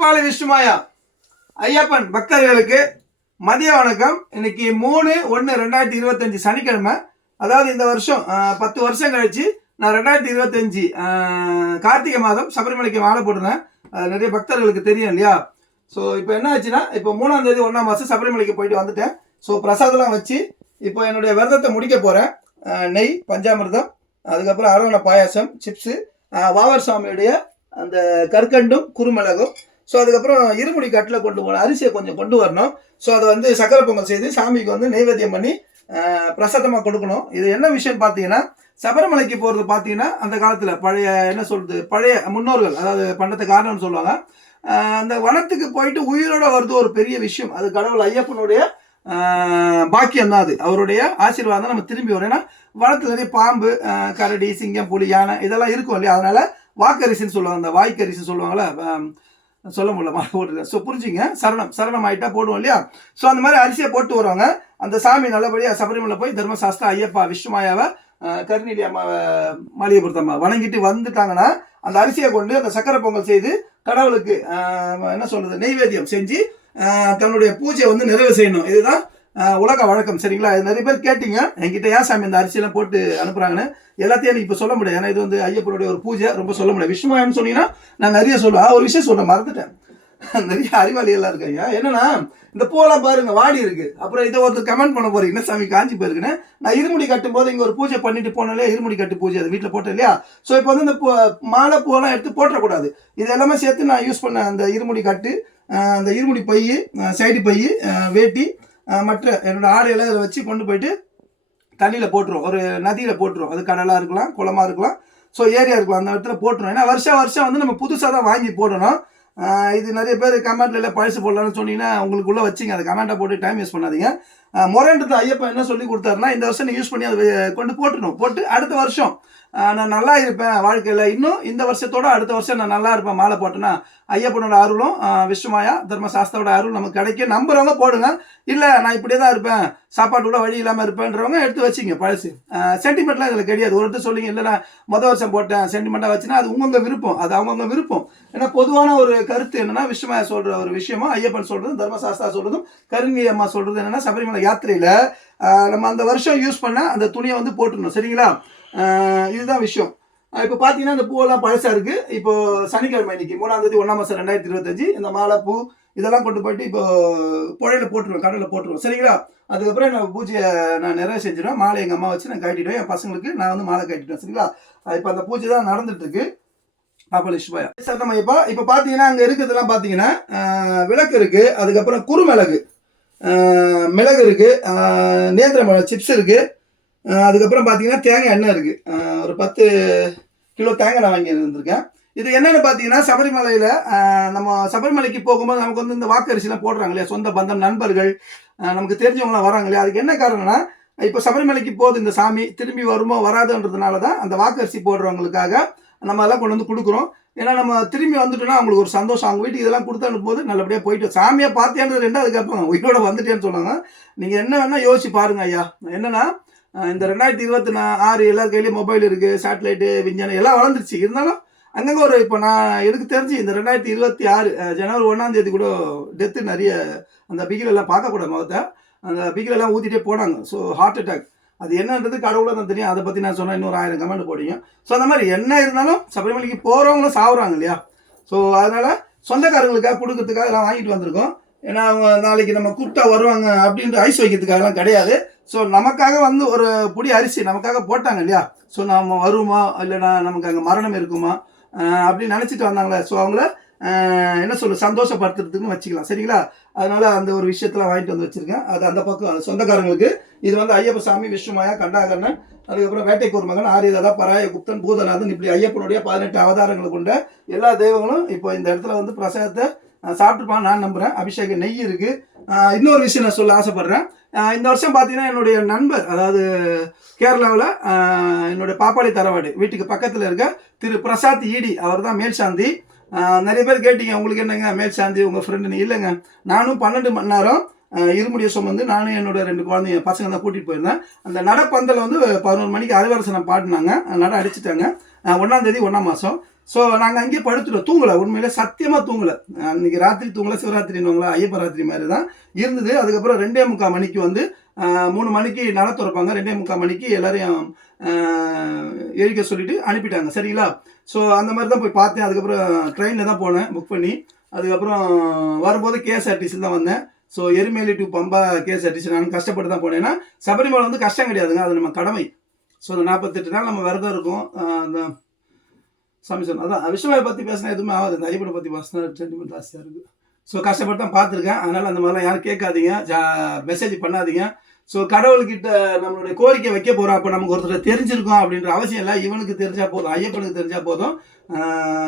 பாப்பாளி விஷ்ணுமாயா ஐயப்பன் பக்தர்களுக்கு மதிய வணக்கம். இன்னைக்கு 3/1/2025 சனிக்கிழமை. அதாவது இந்த வருஷம் 10 வருஷம் கழிச்சு நான் 2025 கார்த்திகை மாதம் சபரிமலைக்கு மாலை போட்டிருந்தேன். நிறைய பக்தர்களுக்கு தெரியும் இல்லையா? ஸோ இப்போ என்ன ஆச்சுன்னா, இப்போ 3ஆம் தேதி 1ஆம் மாதம் சபரிமலைக்கு போயிட்டு வந்துட்டேன். ஸோ பிரசாதம்லாம் வச்சு இப்போ என்னுடைய விரதத்தை முடிக்க போகிறேன். நெய், பஞ்சாமிர்தம், அதுக்கப்புறம் அரவணை பாயாசம், சிப்ஸு, வாவர் சுவாமியுடைய அந்த கற்கண்டும் குருமிளகும். ஸோ அதுக்கப்புறம் இருமுடி கட்டில் கொண்டு போகணும், அரிசியை கொஞ்சம் கொண்டு வரணும். ஸோ அதை வந்து சக்கரை பொங்கல் செய்து சாமிக்கு வந்து நெய்வேத்தியம் பண்ணி பிரசாதமாக கொடுக்கணும். இது என்ன விஷயம் பார்த்தீங்கன்னா, சபரிமலைக்கு போகிறது பார்த்தீங்கன்னா அந்த காலத்தில் பழைய என்ன சொல்கிறது, பழைய முன்னோர்கள், அதாவது பண்டத்தை காரணம்னு சொல்லுவாங்க. அந்த வனத்துக்கு போயிட்டு உயிரோட வருது ஒரு பெரிய விஷயம். அது கடவுள் ஐயப்பனுடைய பாக்கியம் தான். அது அவருடைய ஆசீர்வாதம் நம்ம திரும்பி வரும். ஏன்னா வனத்தில் நிறைய பாம்பு, கரடி, சிங்கம், புலி, யானை இதெல்லாம் இருக்கும் இல்லையா? அதனால வாக்கரிசின்னு சொல்லுவாங்க, அந்த வாய்க்கரிசின்னு சொல்லுவாங்களா, சொல்ல முடியல போட்டுருக்கேன். ஸோ புரிஞ்சுங்க, சரணம் ஆகிட்டா போடுவோம் இல்லையா? ஸோ அந்த மாதிரி அரிசியை போட்டு வருவாங்க. அந்த சாமி நல்லபடியாக சபரிமலை போய் தர்மசாஸ்திரம் ஐயப்பா விஷ்ணுமாயாவை கருநீலி அம்மாவை மாளிகைபுரத்து அம்மா வணங்கிட்டு வந்துட்டாங்கன்னா அந்த அரிசியை கொண்டு அந்த சக்கரை பொங்கல் செய்து கடவுளுக்கு என்ன சொல்றது, நெய்வேத்தியம் செஞ்சு தன்னுடைய பூஜையை வந்து நிறைவு செய்யணும். இதுதான் உலக வழக்கம். சரிங்களா? இது நிறைய பேர் கேட்டீங்க என்கிட்ட, ஏன் சாமி இந்த அரிசியெல்லாம் போட்டு அனுப்புறாங்கன்னு. எல்லாத்தையும் எனக்கு இப்போ சொல்ல முடியாது, ஏன்னா இது வந்து ஐயப்பனுடைய ஒரு பூஜை, ரொம்ப சொல்ல முடியாது. விஷ்ணுமாயன்னு சொன்னீங்கன்னா நான் நிறைய சொல்லுவேன். ஒரு விஷயம் சொல்றேன், மறந்துட்டேன். நிறைய அறிவாளி எல்லாம் இருக்காங்க. என்னன்னா, இந்த பூவெல்லாம் பாருங்க வாடி இருக்கு. அப்புறம் இதை ஒருத்தர் கமெண்ட் பண்ண போறீங்க, என்ன சாமி காஞ்சி போயிருக்குன்னு. நான் இருமுடி கட்டும் போது இங்க ஒரு பூஜை பண்ணிட்டு போனோம் இல்லையா, இருமுடி கட்டு பூஜை, அது வீட்டில் போட்டேன் இல்லையா? ஸோ இப்போ வந்து இந்த மாலை பூவெல்லாம் எடுத்து போட்டக்கூடாது. இது எல்லாமே சேர்த்து நான் யூஸ் பண்ண அந்த இருமுடி கட்டு, அந்த இருமுடி பை, சைடு பை, வேட்டி, மற்ற என்னோட ஆடையெல்லாம் இதில் வச்சு கொண்டு போயிட்டு தண்ணியில் போட்டுரும், ஒரு நதியில் போட்டுரும். அது கடலாக இருக்கலாம், குளமாக இருக்கலாம், ஸோ ஏரியா இருக்கலாம், அந்த இடத்துல போட்டுரும். ஏன்னா வருஷம் வந்து நம்ம புதுசாக தான் வாங்கி போடணும். இது நிறைய பேர் கமெண்ட்ல இல்லை பழசு போடலான்னு சொன்னீங்கன்னா உங்களுக்குள்ளே வச்சிங்க, அதை கமெண்ட்டை போட்டு டைம் யூஸ் பண்ணாதீங்க. முறைன்றது ஐயப்பன் என்ன சொல்லி கொடுத்தாருன்னா, இந்த வருஷம் நீங்கள் யூஸ் பண்ணி அதை கொண்டு போட்டுணும். போட்டு அடுத்த வருஷம் நான் நல்லா இருப்பேன் வாழ்க்கையில், இன்னும் இந்த வருஷத்தோட அடுத்த வருஷம் நான் நல்லா இருப்பேன் மாலை போட்டேன்னா ஐயப்பனோட அருளும் விஷ்ணுமாயா தர்மசாஸ்திரோட அருள் நமக்கு கிடைக்கும். நம்புறவங்க போடுங்க. இல்லை நான் இப்படியே தான் இருப்பேன், சாப்பாட்டு கூட வழி இல்லாமல் இருப்பேன்றவங்க எடுத்து வச்சிங்க. பழசு சென்டிமெண்ட்லாம் இதில் கிடையாது. ஒருத்தர் சொல்லிங்க, இல்லை நான் மொதல் வருஷம் போட்டேன் சென்டிமெண்ட்டாக வச்சுன்னா அது உங்கவுங்க விருப்பம், அது அவங்கவுங்க விருப்பம். ஏன்னா பொதுவான ஒரு கருத்து என்னன்னா, விஷ்ணுமாயா சொல்கிற ஒரு விஷயமும் ஐயப்பன் சொல்கிறதும் தர்மசாஸ்திரா சொல்கிறதும் கருங்கி அம்மா சொல்கிறது என்னென்னா, சபரிமலை யாத்திரையில் நம்ம அந்த வருஷம் யூஸ் பண்ண அந்த துணியை வந்து போட்டுடணும். சரிங்களா? இதுதான் விஷயம். இப்போ பார்த்தீங்கன்னா இந்த பூவெல்லாம் பழசாக இருக்குது. இப்போ சனிக்கிழமை இன்னைக்கு 3ஆம் தேதி 1ஆம் மாதம் 2025 இந்த மாலை பூ இதெல்லாம் கொண்டு போயிட்டு இப்போ புழையில் போட்டுருவேன், கடலில் போட்டுருவேன். சரிங்களா? அதுக்கப்புறம் நான் பூஜையை நான் நிறைய செஞ்சிடுவேன். மாலை எங்கள் அம்மா வச்சு நான் கட்டிடுவேன். என் பசங்களுக்கு நான் வந்து மாலை கட்டிடுவேன். சரிங்களா? இப்போ அந்த பூஜை தான் நடந்துட்டு இருக்கு. விஷ்ணுமாயா சத்தம் ஐயப்பா. இப்போ பார்த்தீங்கன்னா அங்கே இருக்கிறதுலாம் பார்த்தீங்கன்னா விளக்கு இருக்குது, அதுக்கப்புறம் குறுமிளகு, மிளகு இருக்குது, நேந்திர மிளகு சிப்ஸ் இருக்குது, அதுக்கப்புறம் பார்த்தீங்கன்னா தேங்காய் எண்ணெய் இருக்குது. ஒரு 10 கிலோ தேங்காய் நான் வாங்கி இருந்திருக்கேன். இது என்னென்னு பார்த்தீங்கன்னா, சபரிமலையில் நம்ம சபரிமலைக்கு போகும்போது நமக்கு வந்து இந்த வாக்கரிசிலாம் போடுறாங்க இல்லையா, சொந்த பந்தம் நண்பர்கள் நமக்கு தெரிஞ்சவங்களாம் வராங்க இல்லையா. அதுக்கு என்ன காரணம்னா, இப்போ சபரிமலைக்கு போகுது இந்த சாமி, திரும்பி வருமோ வராதுன்றதுனால தான் அந்த வாக்கரிசி போடுறவங்களுக்காக நம்ம அதெல்லாம் கொண்டு வந்து கொடுக்குறோம். ஏன்னா நம்ம திரும்பி வந்துட்டோம்னா அவங்களுக்கு ஒரு சந்தோஷம். அவங்க வீட்டுக்கு இதெல்லாம் கொடுத்து அனுப்பும்போது நல்லபடியாக போயிட்டு சாமியை பார்த்தேன்றது ரெண்டாவது கேட்பாங்க, உயிரோட வந்துட்டேன்னு சொல்லுவாங்க. நீங்கள் என்ன வேணால் யோசிச்சு பாருங்க ஐயா. என்னன்னா, இந்த 2026 எல்லார் கையிலையும் மொபைல் இருக்குது, சேட்டலைட்டு, விஞ்ஞானம் எல்லாம் வளர்ந்துருச்சு. இருந்தாலும் அங்கங்கே ஒரு இப்போ நான் எனக்கு தெரிஞ்சு இந்த 2026 ஜனவரி 1ஆம் தேதி கூட டெத்து நிறைய அந்த பிகிலெல்லாம் பார்க்கக்கூடாது முகத்தை, அந்த பிகிலெல்லாம் ஊற்றிட்டே போனாங்க. ஸோ ஹார்ட் அட்டாக் அது என்னன்றது கடவுளை தான் தெரியும். அதை பற்றி நான் சொன்னால் இன்னொரு 1000 கமெண்ட் போடுங்க. ஸோ அந்த மாதிரி என்ன இருந்தாலும் சபரிமலைக்கு போகிறவங்களும் சாவுறாங்க இல்லையா? ஸோ அதனால் சொந்தக்காரங்களுக்காக கொடுக்கறதுக்காக எல்லாம் வாங்கிட்டு வந்திருக்கோம். ஏன்னா அவங்க நாளைக்கு நம்ம கூப்பிட்டா வருவாங்க அப்படின்ற ஐஸ் வைக்கிறதுக்காகலாம் கிடையாது. ஸோ நமக்காக வந்து ஒரு புடி அரிசி நமக்காக போட்டாங்க இல்லையா? ஸோ நம்ம வருமா இல்லைனா நமக்கு அங்கே மரணம் இருக்குமா அப்படின்னு நினச்சிட்டு வந்தாங்களே. ஸோ அவங்கள என்ன சொல்ல சந்தோஷப்படுத்துறதுக்குன்னு வச்சுக்கலாம். சரிங்களா? அதனால அந்த ஒரு விஷயத்தெல்லாம் வாங்கிட்டு வந்து வச்சிருக்கேன். அது அந்த பக்கம் சொந்தக்காரங்களுக்கு. இது வந்து ஐயப்ப சாமி, விஷ்ணுமாயா, கண்டாகர்ணன், அதுக்கப்புறம் வேட்டைக்கூர் மகன், ஆரியதா, பராய குப்தன், பூதநாதன், இப்படி ஐயப்பனுடைய 18 அவதாரங்களை கொண்ட எல்லா தெய்வங்களும் இப்போ இந்த இடத்துல வந்து பிரசாதத்தை சாப்பிட்டுப்பான்னு நான் நம்புகிறேன். அபிஷேக நெய் இருக்குது. இன்னொரு விஷயம் நான் சொல்ல ஆசைப்பட்றேன். இந்த வருஷம் பார்த்தீங்கன்னா என்னுடைய நண்பர், அதாவது கேரளாவில் என்னுடைய பாப்பாளி தரவாடு வீட்டுக்கு பக்கத்தில் இருக்க திரு பிரசாத் ஈடி, அவர் தான் மேல்சாந்தி. நிறைய பேர் கேட்டீங்க, உங்களுக்கு என்னங்க மேல்சாந்தி உங்கள் ஃப்ரெண்டுன்னு. இல்லைங்க, நானும் 12 மணி நேரம் இருமுடியை சுமந்து நானும் என்னோட 2 குழந்தைங்க பசங்க தான் கூட்டிகிட்டு போயிருந்தேன். அந்த நடப்பந்தல் வந்து 11 மணிக்கு அரைவரசனம் பாடினாங்க, நட அடிச்சுட்டாங்க. 1ஆம் தேதி 1ஆம் மாதம். ஸோ நாங்கள் அங்கேயே படுத்துட்டோம், தூங்கலை, உண்மையிலே சத்தியமாக தூங்கலை. அன்றைக்கி ராத்திரி தூங்கலை, சிவராத்திரின்னுவாங்களா ஐயப்ப ராத்திரி மாதிரி தான் இருந்தது. அதுக்கப்புறம் 2:45 மணிக்கு வந்து 3 மணிக்கு நட திறப்பாங்க, 2:45 மணிக்கு எல்லாரையும் எழுக்க சொல்லிட்டு அனுப்பிட்டாங்க. சரிங்களா? ஸோ அந்த மாதிரி தான் போய் பார்த்தேன். அதுக்கப்புறம் ட்ரெயினில் தான் போனேன் புக் பண்ணி. அதுக்கப்புறம் வரும்போது கேஎஸ்ஆர்டிசியில் தான் வந்தேன். So Erumeli to Pamba KSRTC நான் கஷ்டப்பட்டு தான் போனேன். ஏன்னா சபரிமலை வந்து கஷ்டம் கிடையாதுங்க, அது நம்ம கடமை. ஸோ அந்த 48 நாள் நம்ம விரதம் இருக்கும். அந்த சாமி சொன்ன அதான் விஷ்ணுவை பற்றி பேசினா எதுவுமே ஆகாது, இந்த ஐயப்பனை பற்றி பேசினா சென்டிமெண்ட் ஜாஸ்தியாக இருக்குது. ஸோ கஷ்டப்பட்டு தான் பார்த்துருக்கேன். அதனால் அந்த மாதிரிலாம் யாரும் கேட்காதீங்க, மெசேஜ் பண்ணாதீங்க. ஸோ கடவுள்கிட்ட நம்மளுடைய கோரிக்கை வைக்க போகிறோம். அப்போ நமக்கு ஒருத்தர் தெரிஞ்சிருக்கோம் அப்படின்ற அவசியம் இல்லை. இவனுக்கு தெரிஞ்சால் போதும், ஐயப்பனுக்கு தெரிஞ்சால் போதும்.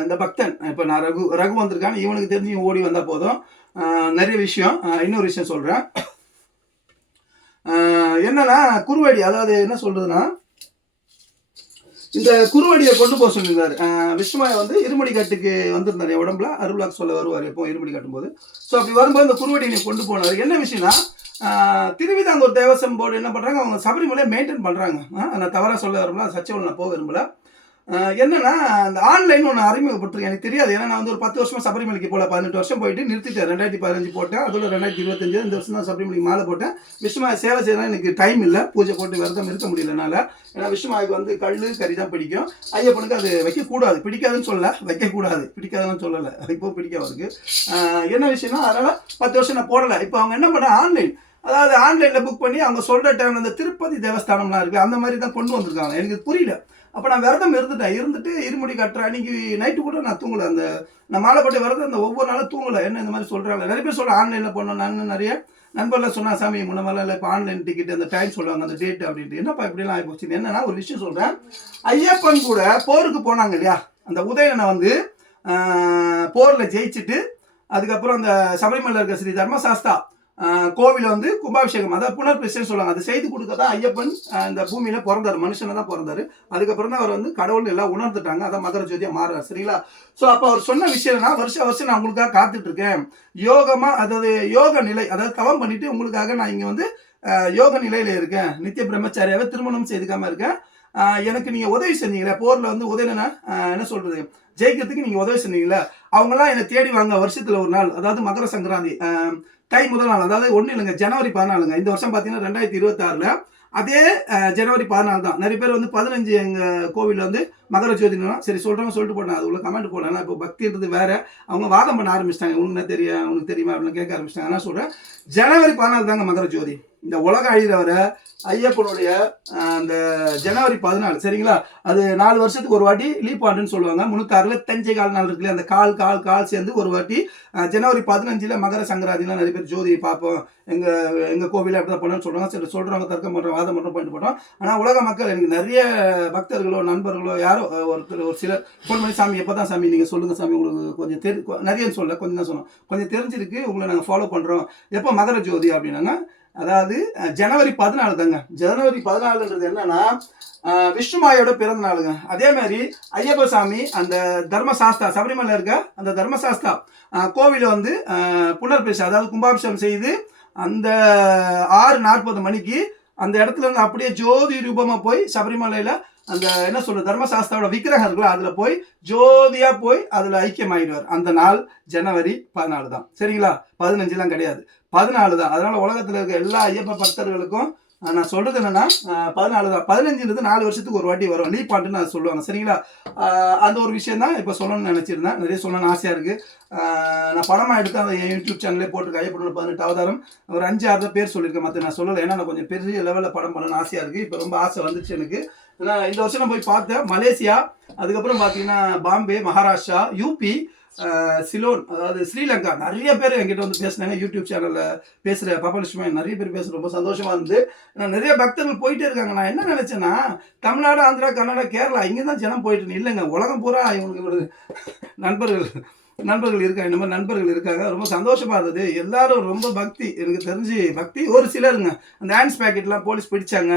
இந்த பக்தன் இப்போ நான் ரகு வந்திருக்கான்னு இவனுக்கு தெரிஞ்சு ஓடி வந்தால் போதும். நிறைய விஷயம். இன்னொரு விஷயம் சொல்கிறேன். என்னன்னா குருவடி, அதாவது என்ன சொல்கிறதுன்னா, இந்த குருவடியை கொண்டு போக சொல்லியிருந்தாரு விஷ்ணுமாயை வந்து இருமுடி கட்டுக்கு வந்திருந்தாரு உடம்புல அருளாக சொல்ல வருவார் எப்போ இருமுடி கட்டும்போது. ஸோ அப்படி வரும்போது இந்த குருவடியை கொண்டு போனார். என்ன விஷயம்னா, திருவிதாங்கூர் தேவசம் போர்டு என்ன பண்ணுறாங்க, அவங்க சபரிமலையை மெயின்டைன் பண்ணுறாங்க. நான் தவறாக சொல்ல வரும்ல, சச்சவன் நான் போக விரும்பல. என்னன்னா அந்த ஆன்லைன் ஒன்று அறிமுகப்படுத்துறேன், எனக்கு தெரியாது. ஏன்னா நான் வந்து ஒரு 10 வருஷமாக சபரிமலைக்கு போல, 18 வருஷம் போயிட்டு நிறுத்திட்டேன். 2015 போட்டேன், அதோட 2025 இந்த வருஷம் தான் சபரிமலைக்கு மாலை போட்டேன். விஷ்ணுமாயை சேவை செய்யலாம், எனக்கு டைம் இல்லை, பூஜை போட்டு விரதம் இருக்க முடியலனால. ஏன்னா விஷ்ணுமாய்க்கு வந்து கல் கறி தான் பிடிக்கும், ஐயப்பனுக்கு அது வைக்கக்கூடாது. பிடிக்காதுன்னு சொல்லலை, வைக்கக்கூடாது, பிடிக்காதுன்னு சொல்லலை, இப்போ பிடிக்க அவருக்கு. என்ன விஷயம்னா, அதனால் 10 வருஷம் நான் போடலை. இப்போ அவங்க என்ன பண்ணுறாங்க, ஆன்லைன், அதாவது ஆன்லைனில் புக் பண்ணி அவங்க சொல்கிற டைம் அந்த திருப்பதி தேவஸ்தானம்லாம் இருக்குது, அந்த மாதிரி தான் கொண்டு வந்திருக்காங்க. எனக்கு புரியல. அப்போ நான் விரதம் இருந்துட்டு இருமுடி கட்டுறேன். அன்றைக்கி நைட்டு கூட நான் தூங்கலை. அந்த நான் மாலைப்பட்டு விரதம் அந்த ஒவ்வொரு நாளும் தூங்கலை. என்ன இந்த மாதிரி சொல்கிறாங்க, நிறைய பேர் சொல்கிறேன் ஆன்லைனில் போனோம். நான் நிறைய நண்பர்லாம் சொன்னா, சாமி முன்ன மாதிரிலாம் இல்லை, இப்போ ஆன்லைன் டிக்கெட் அந்த டைம் சொல்லுவாங்க, அந்த டேட் அப்படின்ட்டு. என்னப்பா இப்படிலாம் ஆகிப்போச்சு. என்னன்னா ஒரு விஷயம் சொல்கிறேன். ஐயப்பன் கூட போருக்கு போனாங்க இல்லையா, அந்த உதயனை வந்து போரில் ஜெயிச்சுட்டு அதுக்கப்புறம் அந்த சபரிமலை இருக்க ஸ்ரீ தர்மசாஸ்தா கோவில வந்து கும்பாபிஷேகம், அதாவது புனர்பிரதிஷ்டைன்னு சொல்லுவாங்க, அதை செய்து கொடுக்க தான் ஐயப்பன் இந்த பூமியில பிறந்தார், மனுஷனை தான் பிறந்தாரு. அதுக்கப்புறம் தான் அவர் வந்து கடவுள் எல்லாம் உணர்ந்துட்டாங்க, அதான் மகர ஜோதியா மாறுறாரு. சரிங்களா? ஸோ அப்போ அவர் சொன்ன விஷயம்னா, வருஷம் நான் உங்களுக்காக காத்துட்டு இருக்கேன், யோகமா, அதாவது யோக நிலை, அதாவது தவம் பண்ணிட்டு உங்களுக்காக நான் இங்க வந்து யோக நிலையில இருக்கேன், நித்திய பிரம்மச்சாரியாவே திருமணம் செய்துக்காம இருக்கேன். எனக்கு நீங்க உதவி செஞ்சீங்களே, போர்ல வந்து உதயனா என்ன சொல்றது, ஜெயிக்கிறதுக்கு நீங்க உதவி செஞ்சீங்களே, அவங்கெல்லாம் என்னை தேடி வாங்க வருஷத்துல ஒரு நாள், அதாவது மகர சங்கராந்தி தை முதல் நாள், அதாவது ஒன்றும் இல்லைங்க, ஜனவரி 14ங்க. இந்த வருஷம் பார்த்தீங்கன்னா 2026 அதே ஜனவரி 14 தான். நிறைய பேர் வந்து 15 எங்கள் கோவிலில் வந்து மகர ஜோதினா சரி சொல்கிறவங்க சொல்லிட்டு போட்டேன், அது உள்ள கமெண்ட் போடலாம். இப்போ பக்தின்றது வேறு, அவங்க வாதம் பண்ண ஆரம்பிச்சிட்டாங்க, உனக்கு தெரியுமா அப்படின்னு கேட்க ஆரம்பிச்சிட்டாங்க. நான் சொல்கிறேன், ஜனவரி 14 தாங்க மகர ஜோதி. இந்த உலகம் அழிகிறவரை ஐயப்பனுடைய அந்த ஜனவரி 14, சரிங்களா? அது 4 வருஷத்துக்கு ஒரு வாட்டி லீப் ஆண்டுன்னு சொல்லுவாங்க. 365 கால் நாள் இருக்குல்ல, அந்த கால் சேர்ந்து ஒரு வாட்டி ஜனவரி 15 மகர சங்கராந்திலாம் நிறைய பேர் ஜோதியை பார்ப்போம், எங்கள் கோவிலில் அப்படி தான் பண்ணணும்னு சொல்கிறாங்க. சரி சொல்கிறவங்க தர்க்கம் பண்ணுறோம், வாதம் பண்ணுறோம், பண்ணிட்டு போட்டோம். ஆனால் உலக மக்கள், எனக்கு நிறைய பக்தர்களோ நண்பர்களோ யாரோ ஒரு சிலர் ஃபோன் பண்ணி, சாமி எப்போ தான் சாமி நீங்கள் சொல்லுங்கள் சாமி, உங்களுக்கு கொஞ்சம் நிறையன்னு சொல்ல, கொஞ்சம் தான் சொன்னோம், கொஞ்சம் தெரிஞ்சிருக்கு, உங்களை நாங்கள் ஃபாலோ பண்ணுறோம், எப்போ மகர ஜோதி அப்படின்னாங்க. அதாவது ஜனவரி 14 தாங்க. ஜனவரி 14ன்றது என்னன்னா விஷ்ணுமாயோட பிறந்த நாளுங்க. அதே மாதிரி ஐயப்ப சாமி அந்த தர்மசாஸ்தா, சபரிமலை இருக்க அந்த தர்மசாஸ்தா கோவில வந்து புனர்பிரதிஷ்டை, அதாவது கும்பாபிஷேகம் செய்து அந்த 6:40 மணிக்கு அந்த இடத்துல இருந்து அப்படியே ஜோதி ரூபமா போய் சபரிமலையில அந்த என்ன சொல்ற தர்மசாஸ்தாவோட விக்கிரகம் இருக்குல்ல, அதுல போய் ஜோதியா போய் அதுல ஐக்கியம் ஆயிடுவார். அந்த நாள் ஜனவரி 14 தான். சரிங்களா? 15 கிடையாது, 14 தான். அதனால உலகத்துல இருக்க எல்லா ஐயப்ப பக்தர்களுக்கும் நான் சொல்றது என்னன்னா 14 தான். 15ன்றது 4 வருஷத்துக்கு ஒரு வாட்டி வரும், லீப் ஆண்டுன்னு அது சொல்லுவாங்க. சரிங்களா? அந்த ஒரு விஷயம் தான் இப்போ சொல்லணும்னு நினைச்சிருந்தேன். நிறைய சொல்லணும்னு ஆசையா இருக்கு. நான் படமா எடுத்து அந்த யூடியூப் சேனல்லே போட்டிருக்கேன். ஐயப்பனோட 18 அவதாரம் ஒரு 5-6 பேர் சொல்லியிருக்கேன், மற்ற நான் சொல்லலை. ஏன்னா நான் கொஞ்சம் பெரிய லெவலில் படம் பண்ணணும்னு ஆசையா இருக்கு. இப்போ ரொம்ப ஆசை வந்துச்சு எனக்கு. நான் இந்த வருஷம் நான் போய் பார்த்தேன் மலேசியா, அதுக்கப்புறம் பார்த்தீங்கன்னா பாம்பே, மகாராஷ்டிரா, யூபி, சிலோன், அதாவது ஸ்ரீலங்கா. நிறைய பேர் என்கிட்ட வந்து பேசினாங்க. யூடியூப் சேனலில் பேசுகிற பபலிஷ்மா நிறைய பேர் பேசுகிற ரொம்ப சந்தோஷமாக இருந்து. நான் நிறைய பக்தர்கள் போயிட்டே இருக்காங்க. நான் என்ன நினச்சேன்னா, தமிழ்நாடு, ஆந்திரா, கர்நாடகா, கேரளா இங்கே தான் ஜனம் போயிட்டு இல்லைங்க, உலகம் பூரா இவங்களுக்கு நண்பர்கள் இருக்காங்க, இந்த மாதிரி நண்பர்கள் இருக்காங்க. ரொம்ப சந்தோஷமாக இருந்தது. எல்லாரும் ரொம்ப பக்தி, எனக்கு தெரிஞ்சு பக்தி. ஒரு சிலருங்க அந்த ஹேண்ட்ஸ் பேக்கெட்லாம் போலீஸ் பிடிச்சாங்க,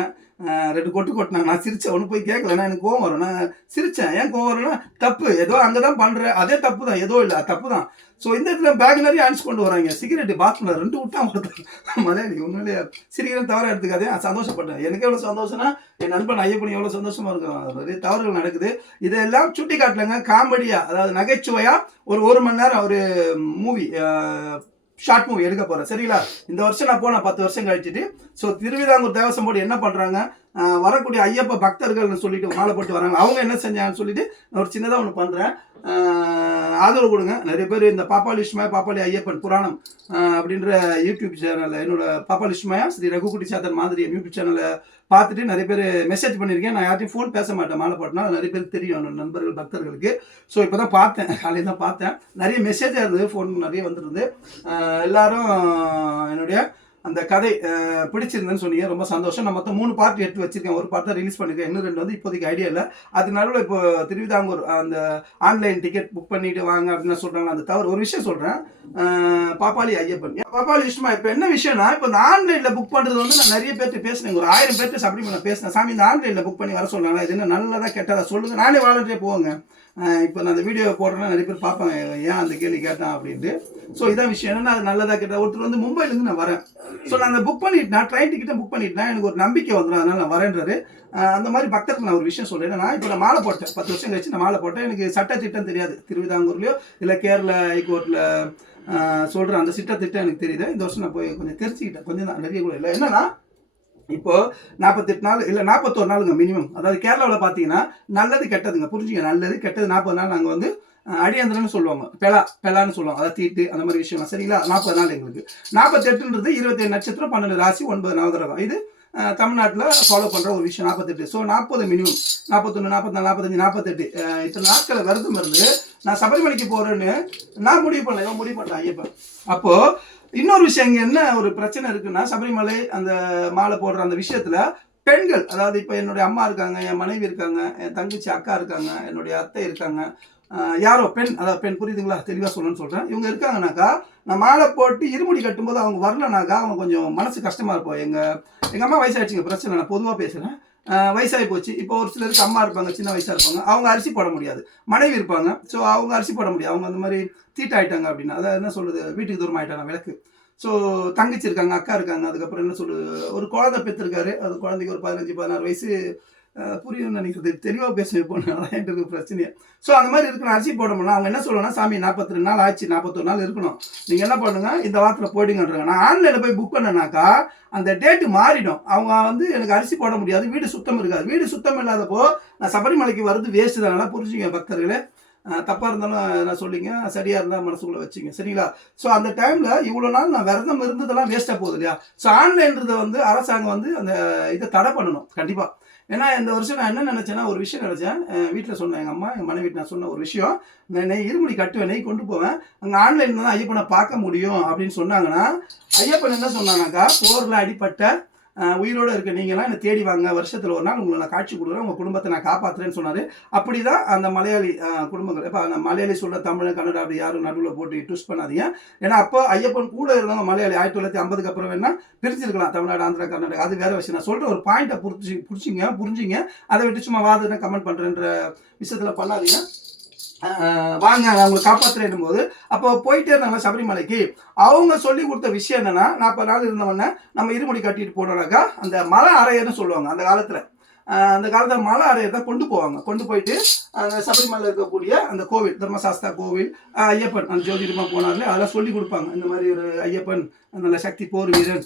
2 கொட்டு கொட்டினாங்க. நான் சிரிச்சேன். ஒன்றும் போய் கேட்கல. நான் எனக்கு கோவம் வரும். நான் சிரிச்சேன். ஏன் கோவம் வரும்னா, தப்பு ஏதோ அங்கே தான் பண்ணுறேன், அதே தப்பு தான், ஏதோ இல்லை தப்பு தான். ஸோ இந்த இடத்துல பேக் நிறைய அனுப்பிச்சு கொண்டு வராங்க. சிகரெட்டு பாத்ரூமில் 2 விட்டா ஒருத்தர் மலையாளி. உண்மையிலேயே சிரிக்கிறேன் தவறாக எடுத்துக்காதே. சந்தோஷப்பட்டேன். எனக்கு எவ்வளோ சந்தோஷம்னா, என் நண்பன் ஐயப்பன் எவ்வளோ சந்தோஷமாக இருக்கும். நிறைய தவறுகள் நடக்குது. இதெல்லாம் சுட்டி காட்டலங்க. காமெடியாக, அதாவது நகைச்சுவையாக ஒரு மணி நேரம் ஒரு மூவி, ஷார்ட் மூவி எடுக்க போகிறேன். சரிங்களா? இந்த வருஷம் நான் போனேன் 10 வருஷம் கழிச்சிட்டு. ஸோ திருவிதாங்கூர் தேவசம் போர்டு என்ன பண்ணுறாங்க, வரக்கூடிய ஐயப்ப பக்தர்கள்னு சொல்லிட்டு மாலை போட்டு வராங்க. அவங்க என்ன செஞ்சாங்கன்னு சொல்லிட்டு நான் ஒரு சின்னதாக ஒன்று பண்ணுறேன். ஆதரவு கொடுங்க. நிறைய பேர் இந்த பாப்பாளி இஸ்மாயா, பாப்பாளி ஐயப்பன் புராணம் அப்படின்ற யூடியூப் சேனலில், என்னோட பாப்பாளி இஸ்மாயா ஸ்ரீ ரகுகுடி சாத்தன் மாதிரி யூடியூப் சேனலை பார்த்துட்டு நிறைய பேர் மெசேஜ் பண்ணியிருக்கேன். நான் யார்ட்டையும் ஃபோன் பேச மாட்டேன் மாலை போட்டேன்னா, நிறைய பேருக்கு தெரியும் என்னோட நண்பர்கள் பக்தர்களுக்கு. ஸோ இப்போ தான் பார்த்தேன், காலையில் தான் பார்த்தேன். நிறைய மெசேஜாக இருந்தது, ஃபோன் நிறைய வந்துருந்தது. எல்லாரும் என்னுடைய அந்த கதை பிடிச்சிருந்தேன்னு சொன்னீங்க, ரொம்ப சந்தோஷம். நான் மொத்தம் 3 பார்ட் எடுத்து வச்சிருக்கேன். ஒரு பார்ட் தான் ரிலீஸ் பண்ணியிருக்கேன், இன்னும் 2 வந்து இப்போதைக்கு ஐடியா இல்லை. அது நடுவில் இப்போ திருவிதாங்கூர் அந்த ஆன்லைன் டிக்கெட் புக் பண்ணிட்டு வாங்க அப்படின்னு சொல்கிறாங்க. அந்த தவிர ஒரு விஷயம் சொல்கிறேன், பாப்பாளி ஐயப்பன், பாப்பாளி இஷ்மா. இப்போ என்ன விஷயம்னா, இப்போ இந்த ஆன்லைனில் புக் பண்ணுறது வந்து நான் நிறைய பேர்ட்டு பேசினேன், ஒரு 1000 பேர்ட்டு சப்ளை பண்ண பேசினேன். சாமி இந்த ஆன்லைனில் புக் பண்ணி வர சொல்கிறாங்க, இது என்ன நல்லதா கெட்டதா சொல்லுங்கள், நானே வாலண்டியே போங்க. இப்போ நான் அந்த வீடியோ போடுறேன்னா நிறைய பேர் பார்ப்பாங்க, ஏன் அந்த கேள்வி கேட்டான் அப்படின்ட்டு. ஸோ இதான் விஷயம். என்னன்னா, அது நல்லதாக கேட்டால் ஒருத்தர் வந்து மும்பைலேருந்து நான் வரேன், ஸோ நான் அந்த புக் பண்ணிட்டேன், ட்ரெயின் டிக்கெட்டை புக் பண்ணிட்டேன், எனக்கு ஒரு நம்பிக்கை வந்துடும், அதனால் நான் வரேன்றாரு. அந்த மாதிரி பக்தருக்கு நான் ஒரு விஷயம் சொல்கிறேன். நான் இப்போ நான் மாலை போட்டேன், 10 வருஷம் கழிச்சு நான் மாலை போட்டேன். எனக்கு சட்டத்திட்டம் தெரியாது, திருவிதாங்கூர்லையோ இல்லை கேரளா ஹைகோர்ட்டில் சொல்கிற அந்த திட்டம் எனக்கு தெரியுது. இந்த வருஷம் நான் போய் கொஞ்சம் தெரிஞ்சுக்கிட்டேன், கொஞ்சம் தான், நிறைய கூட இல்லை. என்னன்னா, இப்போ 48 நாள் இல்லை 41 நாளுங்க மினிமம். அதாவது கேரளாவில் பார்த்தீங்கன்னா நல்லது கெட்டதுங்க, புரிஞ்சுங்க, நல்லது கெட்டது 40 நாள் நாங்கள் வந்து அடியந்திரன்னு சொல்லுவாங்க, பெலான்னு சொல்லுவாங்க, அதாவது தீட்டு அந்த மாதிரி விஷயம். சரிங்களா? 40 நாள் எங்களுக்கு. 48ன்றது 27 நட்சத்திரம், 12 ராசி, 9 நவகிரகம். இது தமிழ்நாட்டில் ஃபாலோ பண்ணுற ஒரு விஷயம். 48. So 40 minimum. 41, 44, 45, 48 இத்தனை நாட்களை விரதம் இருந்து நான் சபரிமலைக்கு போகிறேன்னு நான் முடிவு பண்ணல, இவன் முடிவு பண்ணிட்டேன் ஐயப்பன். அப்போது இன்னொரு விஷயம், இங்கே என்ன ஒரு பிரச்சனை இருக்குன்னா, சபரிமலை அந்த மாலை போடுற அந்த விஷயத்தில் பெண்கள், அதாவது இப்போ என்னுடைய அம்மா இருக்காங்க, என் மனைவி இருக்காங்க, என் தங்கச்சி அக்கா இருக்காங்க, என்னுடைய அத்தை இருக்காங்க, யாரோ பெண், அதாவது பெண், புரியுதுங்களா? தெளிவாக சொல்லணும்னு சொல்கிறேன். இவங்க இருக்காங்கனாக்கா, நான் மாலை போட்டு இருமுடி கட்டும்போது அவங்க வரலனாக்கா அவங்க கொஞ்சம் மனசு கஷ்டமாக இருப்போம். எங்கள் அம்மா வயசாகிடுச்சிங்க, பிரச்சனை, நான் பொதுவாக பேசுகிறேன். வயசாகி போச்சு. இப்போ ஒரு சிலருக்கு அம்மா இருப்பாங்க, சின்ன வயசாக இருப்பாங்க, அவங்க அரிசி போட முடியாது. மனைவி இருப்பாங்க, ஸோ அவங்க அரிசி போட முடியாது, அவங்க அந்த மாதிரி தீட்டாயிட்டாங்க அப்படின்னா, அதாவது என்ன சொல்லுது, வீட்டுக்கு தூரம் ஆகிட்டாங்க விளக்கு. ஸோ தங்கச்சி இருக்காங்க, அக்கா இருக்காங்க, அதுக்கப்புறம் என்ன சொல்லுது, ஒரு குழந்தை பெற்றிருக்காரு, அது குழந்தைக்கு ஒரு 15-16 வயசு, புரியும்னு நினைக்கிறது, தெளிவாக பேசுவேன் இப்போ, அதான் எனக்கு பிரச்சனையே. ஸோ அந்த மாதிரி இருக்கணும், அரிசி போட முடியல. அவங்க என்ன சொல்லணும்னா, சாமி 42 நாள் ஆச்சு, 41 நாள் இருக்கணும், நீங்கள் என்ன பண்ணுங்க, இந்த வாரத்தில் போயிடுங்கன்றாங்க. நான் ஆன்லைனில் போய் புக் பண்ணேனாக்கா அந்த டேட்டு மாறிடும். அவங்க வந்து எனக்கு அரிசி போட முடியாது, வீடு சுத்தம் இருக்காது. வீடு சுத்தம் இல்லாதப்போ நான் சபரிமலைக்கு வர்றது வேஸ்ட்டு தான். நல்லா புரிஞ்சுங்க பக்தர்களே. தப்பாக இருந்தாலும் நான் சொல்லிங்க, சரியாக இருந்தால் மனசுக்குள்ளே வச்சுங்க, சரிங்களா? ஸோ அந்த டைமில் இவ்வளோ நாள் நான் விரதம் இருந்ததெல்லாம் வேஸ்ட்டாக போகுது இல்லையா? ஸோ ஆன்லைன்றதை வந்து அரசாங்கம் வந்து அந்த இதை தடை பண்ணணும் கண்டிப்பாக. ஏன்னா இந்த வருஷம் நான் என்ன நினச்சேன்னா, ஒரு விஷயம் நினச்சேன், வீட்டில் சொன்னேன், எங்கள் அம்மா எங்கள் மனைவி நான் சொன்ன ஒரு விஷயம், நான் நெய் இருமுடி கட்டுவேன், நெய் கொண்டு போவேன், அங்கே ஆன்லைனில் தான் ஐயப்பனை பார்க்க முடியும் அப்படின்னு சொன்னாங்கன்னா, ஐயப்பன் என்ன சொன்னானாக்கா, போரில் அடிப்பட்ட உயிரோடு இருக்க நீங்களாம் என்னை தேடி வாங்க, வருஷத்தில் ஒரு நாள் உங்களை நான் காட்சி கொடுக்குறேன், உங்கள் குடும்பத்தை நான் காப்பாற்றுறேன்னு சொன்னார். அப்படி தான் அந்த மலையாளி குடும்பங்கள், இப்போ அந்த மலையாளி சொல்கிற தமிழ் கன்னடா அப்படி யாரும் நடுவில் போட்டு ட்விஸ்ட் பண்ணாதீங்க. ஏன்னா அப்போ ஐயப்பன் கூட இருந்தவங்க மலையாளி 1950க்கு அப்புறம் வேணால் பிரிச்சிருக்கலாம், தமிழ்நாடு, ஆந்திரா, கர்நாடகா, அது வேறு விஷயம். நான் சொல்கிற ஒரு பாயிண்ட்டை புரிஞ்சிங்க, அதை விட்டு சும்மா வாதத்தை கமெண்ட் பண்ணுறேன்ற விஷயத்தில் பண்ணாதீங்க. வாங்க நான் உங்களை காப்பாற்றுறேன் போது, அப்போ போயிட்டே இருந்தாங்க சபரிமலைக்கு. அவங்க சொல்லி கொடுத்த விஷயம் என்னன்னா, 40 நாள் இருந்தவொடனே நம்ம இருமுடி கட்டிட்டு போனோம்னாக்கா அந்த மலை அறையர்னு சொல்லுவாங்க. அந்த காலத்தில் மலை அறையர் தான் கொண்டு போவாங்க. கொண்டு போயிட்டு அந்த சபரிமலை இருக்கக்கூடிய அந்த கோவில், தர்மசாஸ்தா கோவில், ஐயப்பன் அந்த ஜோதிடமாக போனார்ல, அதெல்லாம் சொல்லி கொடுப்பாங்க. இந்த மாதிரி ஒரு ஐயப்பன் நல்ல சக்தி போர் வீரன்,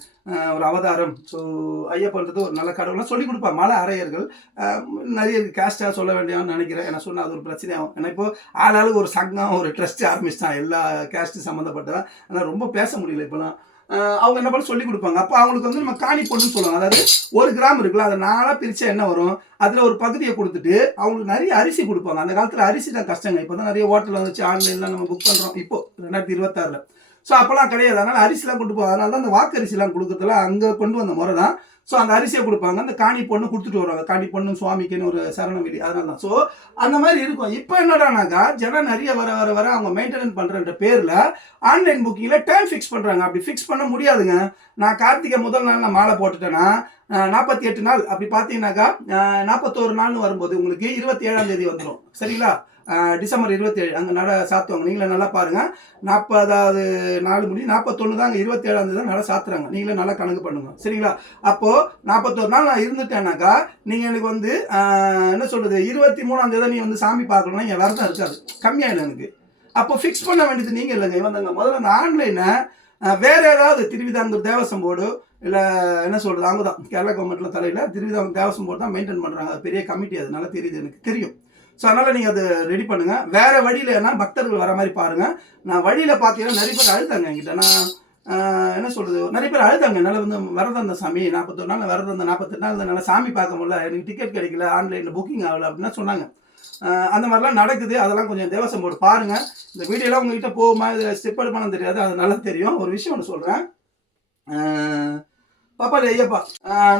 ஒரு அவதாரம். ஸோ ஐயப்பன்றது ஒரு நல்ல கடவுள்லாம் சொல்லி கொடுப்பாங்க மலை அறையர்கள். நிறைய கேஸ்டாக சொல்ல வேண்டியான்னு நினைக்கிறேன், ஏன்னா சொன்னால் அது ஒரு பிரச்சனையாகும். ஏன்னா இப்போ ஆளாளுக்கு ஒரு சங்கம், ஒரு ட்ரஸ்ட் ஆரம்பிச்சிட்டான் எல்லா கேஸ்ட்டு சம்மந்தப்பட்டவன். அதனால் ரொம்ப பேச முடியல இப்போலாம். அவங்க என்ன பண்ண சொல்லி கொடுப்பாங்க. அப்போ அவங்களுக்கு வந்து நம்ம காணி பொண்ணுன்னு சொல்லுவாங்க. அதாவது 1 கிராம் இருக்குல்ல, அதை 4 பிரிச்சா என்ன வரும், அதில் ஒரு பகுதியை கொடுத்துட்டு அவங்களுக்கு நிறைய அரிசி கொடுப்பாங்க. அந்த காலத்தில் அரிசி தான் கஷ்டங்க. இப்போ தான் நிறைய ஹோட்டல் வந்துச்சு, ஆன்லைன்லாம் நம்ம புக் பண்ணுறோம். இப்போ 2026 ஸோ அப்போல்லாம் கிடையாது. அதனால் அரிசிலாம் கொண்டு போவாங்க. அதனால தான் அந்த வாக்கு அரிசிலாம் கொடுக்குறதுலாம் அங்கே கொண்டு வந்த முறை தான். ஸோ அந்த அரிசியை கொடுப்பாங்க. அந்த காணி பொண்ணு கொடுத்துட்டு வருவாங்க. காணி பொண்ணு சுவாமிக்குன்னு ஒரு சரணம் வீடு, அதனால தான். ஸோ அந்த மாதிரி இருக்கும். இப்போ என்னடானாக்கா ஜனம் நிறைய வர வர வர அவங்க மெயின்டெனன்ஸ் பண்ணுறன்ற பேரில் ஆன்லைன் புக்கிங்கில் டைம் ஃபிக்ஸ் பண்ணுறாங்க. அப்படி ஃபிக்ஸ் பண்ண முடியாதுங்க. நான் கார்த்திகை முதல் நாள் நான் மாலை போட்டுட்டேன்னா 48 நாள் அப்படி பார்த்தீங்கன்னாக்கா 41 நாள்னு வரும்போது உங்களுக்கு 27ஆம் தேதி வந்துடும். சரிங்களா? டிசம்பர் 27 அங்கே நட சாத்துவாங்க. நீங்களே நல்லா பாருங்கள். 40வது நாள் முடி 41 தான் அங்கே 27ஆம் தேதி தான் நட சாத்துறாங்க. நீங்களே நல்லா கணக்கு பண்ணுங்க. சரிங்களா? அப்போது 41 நாள் நான் இருந்துட்டேன்னாக்கா நீங்கள் எனக்கு வந்து என்ன சொல்கிறது 23ஆம் தேதி நீ வந்து சாமி பார்க்கணும்னா என் விரதம் இருக்காது, கம்மியாயிடும் எனக்கு. அப்போ ஃபிக்ஸ் பண்ண வேண்டியது நீங்கள் இல்லைங்க. இவங்க முதல்ல அந்த ஆன்லைனை வேறு ஏதாவது திருவிதாங்கூர் தேவசம் போர்டு இல்லை என்ன சொல்கிறது அவங்க தான் கேரளா கவர்மெண்ட்டில் தலையில் திருவிதாங்கூர் தேவசம் போர்டு தான் மெயின்டைன் பண்ணுறாங்க. அது பெரிய கமிட்டி, அதனால தெரியுது, எனக்கு தெரியும். ஸோ அதனால் நீங்கள் அதை ரெடி பண்ணுங்கள். வேறு வழியில் என்ன பக்தர்கள் வர மாதிரி பாருங்கள். நான் வழியில் பார்த்தீங்கன்னா நிறைய பேர் அழுதாங்க என்கிட்ட. நான் என்ன சொல்கிறது நிறைய பேர் அழுதாங்க. என்னால் வந்து விரதம் இருந்த சாமி 41 நாள் விரதம் இருந்த 48 நாள் என்னால் சாமி பார்க்க முடியல, எனக்கு டிக்கெட் கிடைக்கல, ஆன்லைனில் புக்கிங் ஆகலை அப்படின்னா சொன்னாங்க. அந்த மாதிரிலாம் நடக்குது. அதெல்லாம் கொஞ்சம் தேவசம் போர்டு பாருங்கள். இந்த வீடியோலாம் உங்கள்கிட்ட போகுமா இது ஸ்டெப் எடுப்பானு தெரியாது, அது நல்லா தெரியும். ஒரு விஷயம் ஒன்று சொல்கிறேன். பாப்பா ஐயப்பா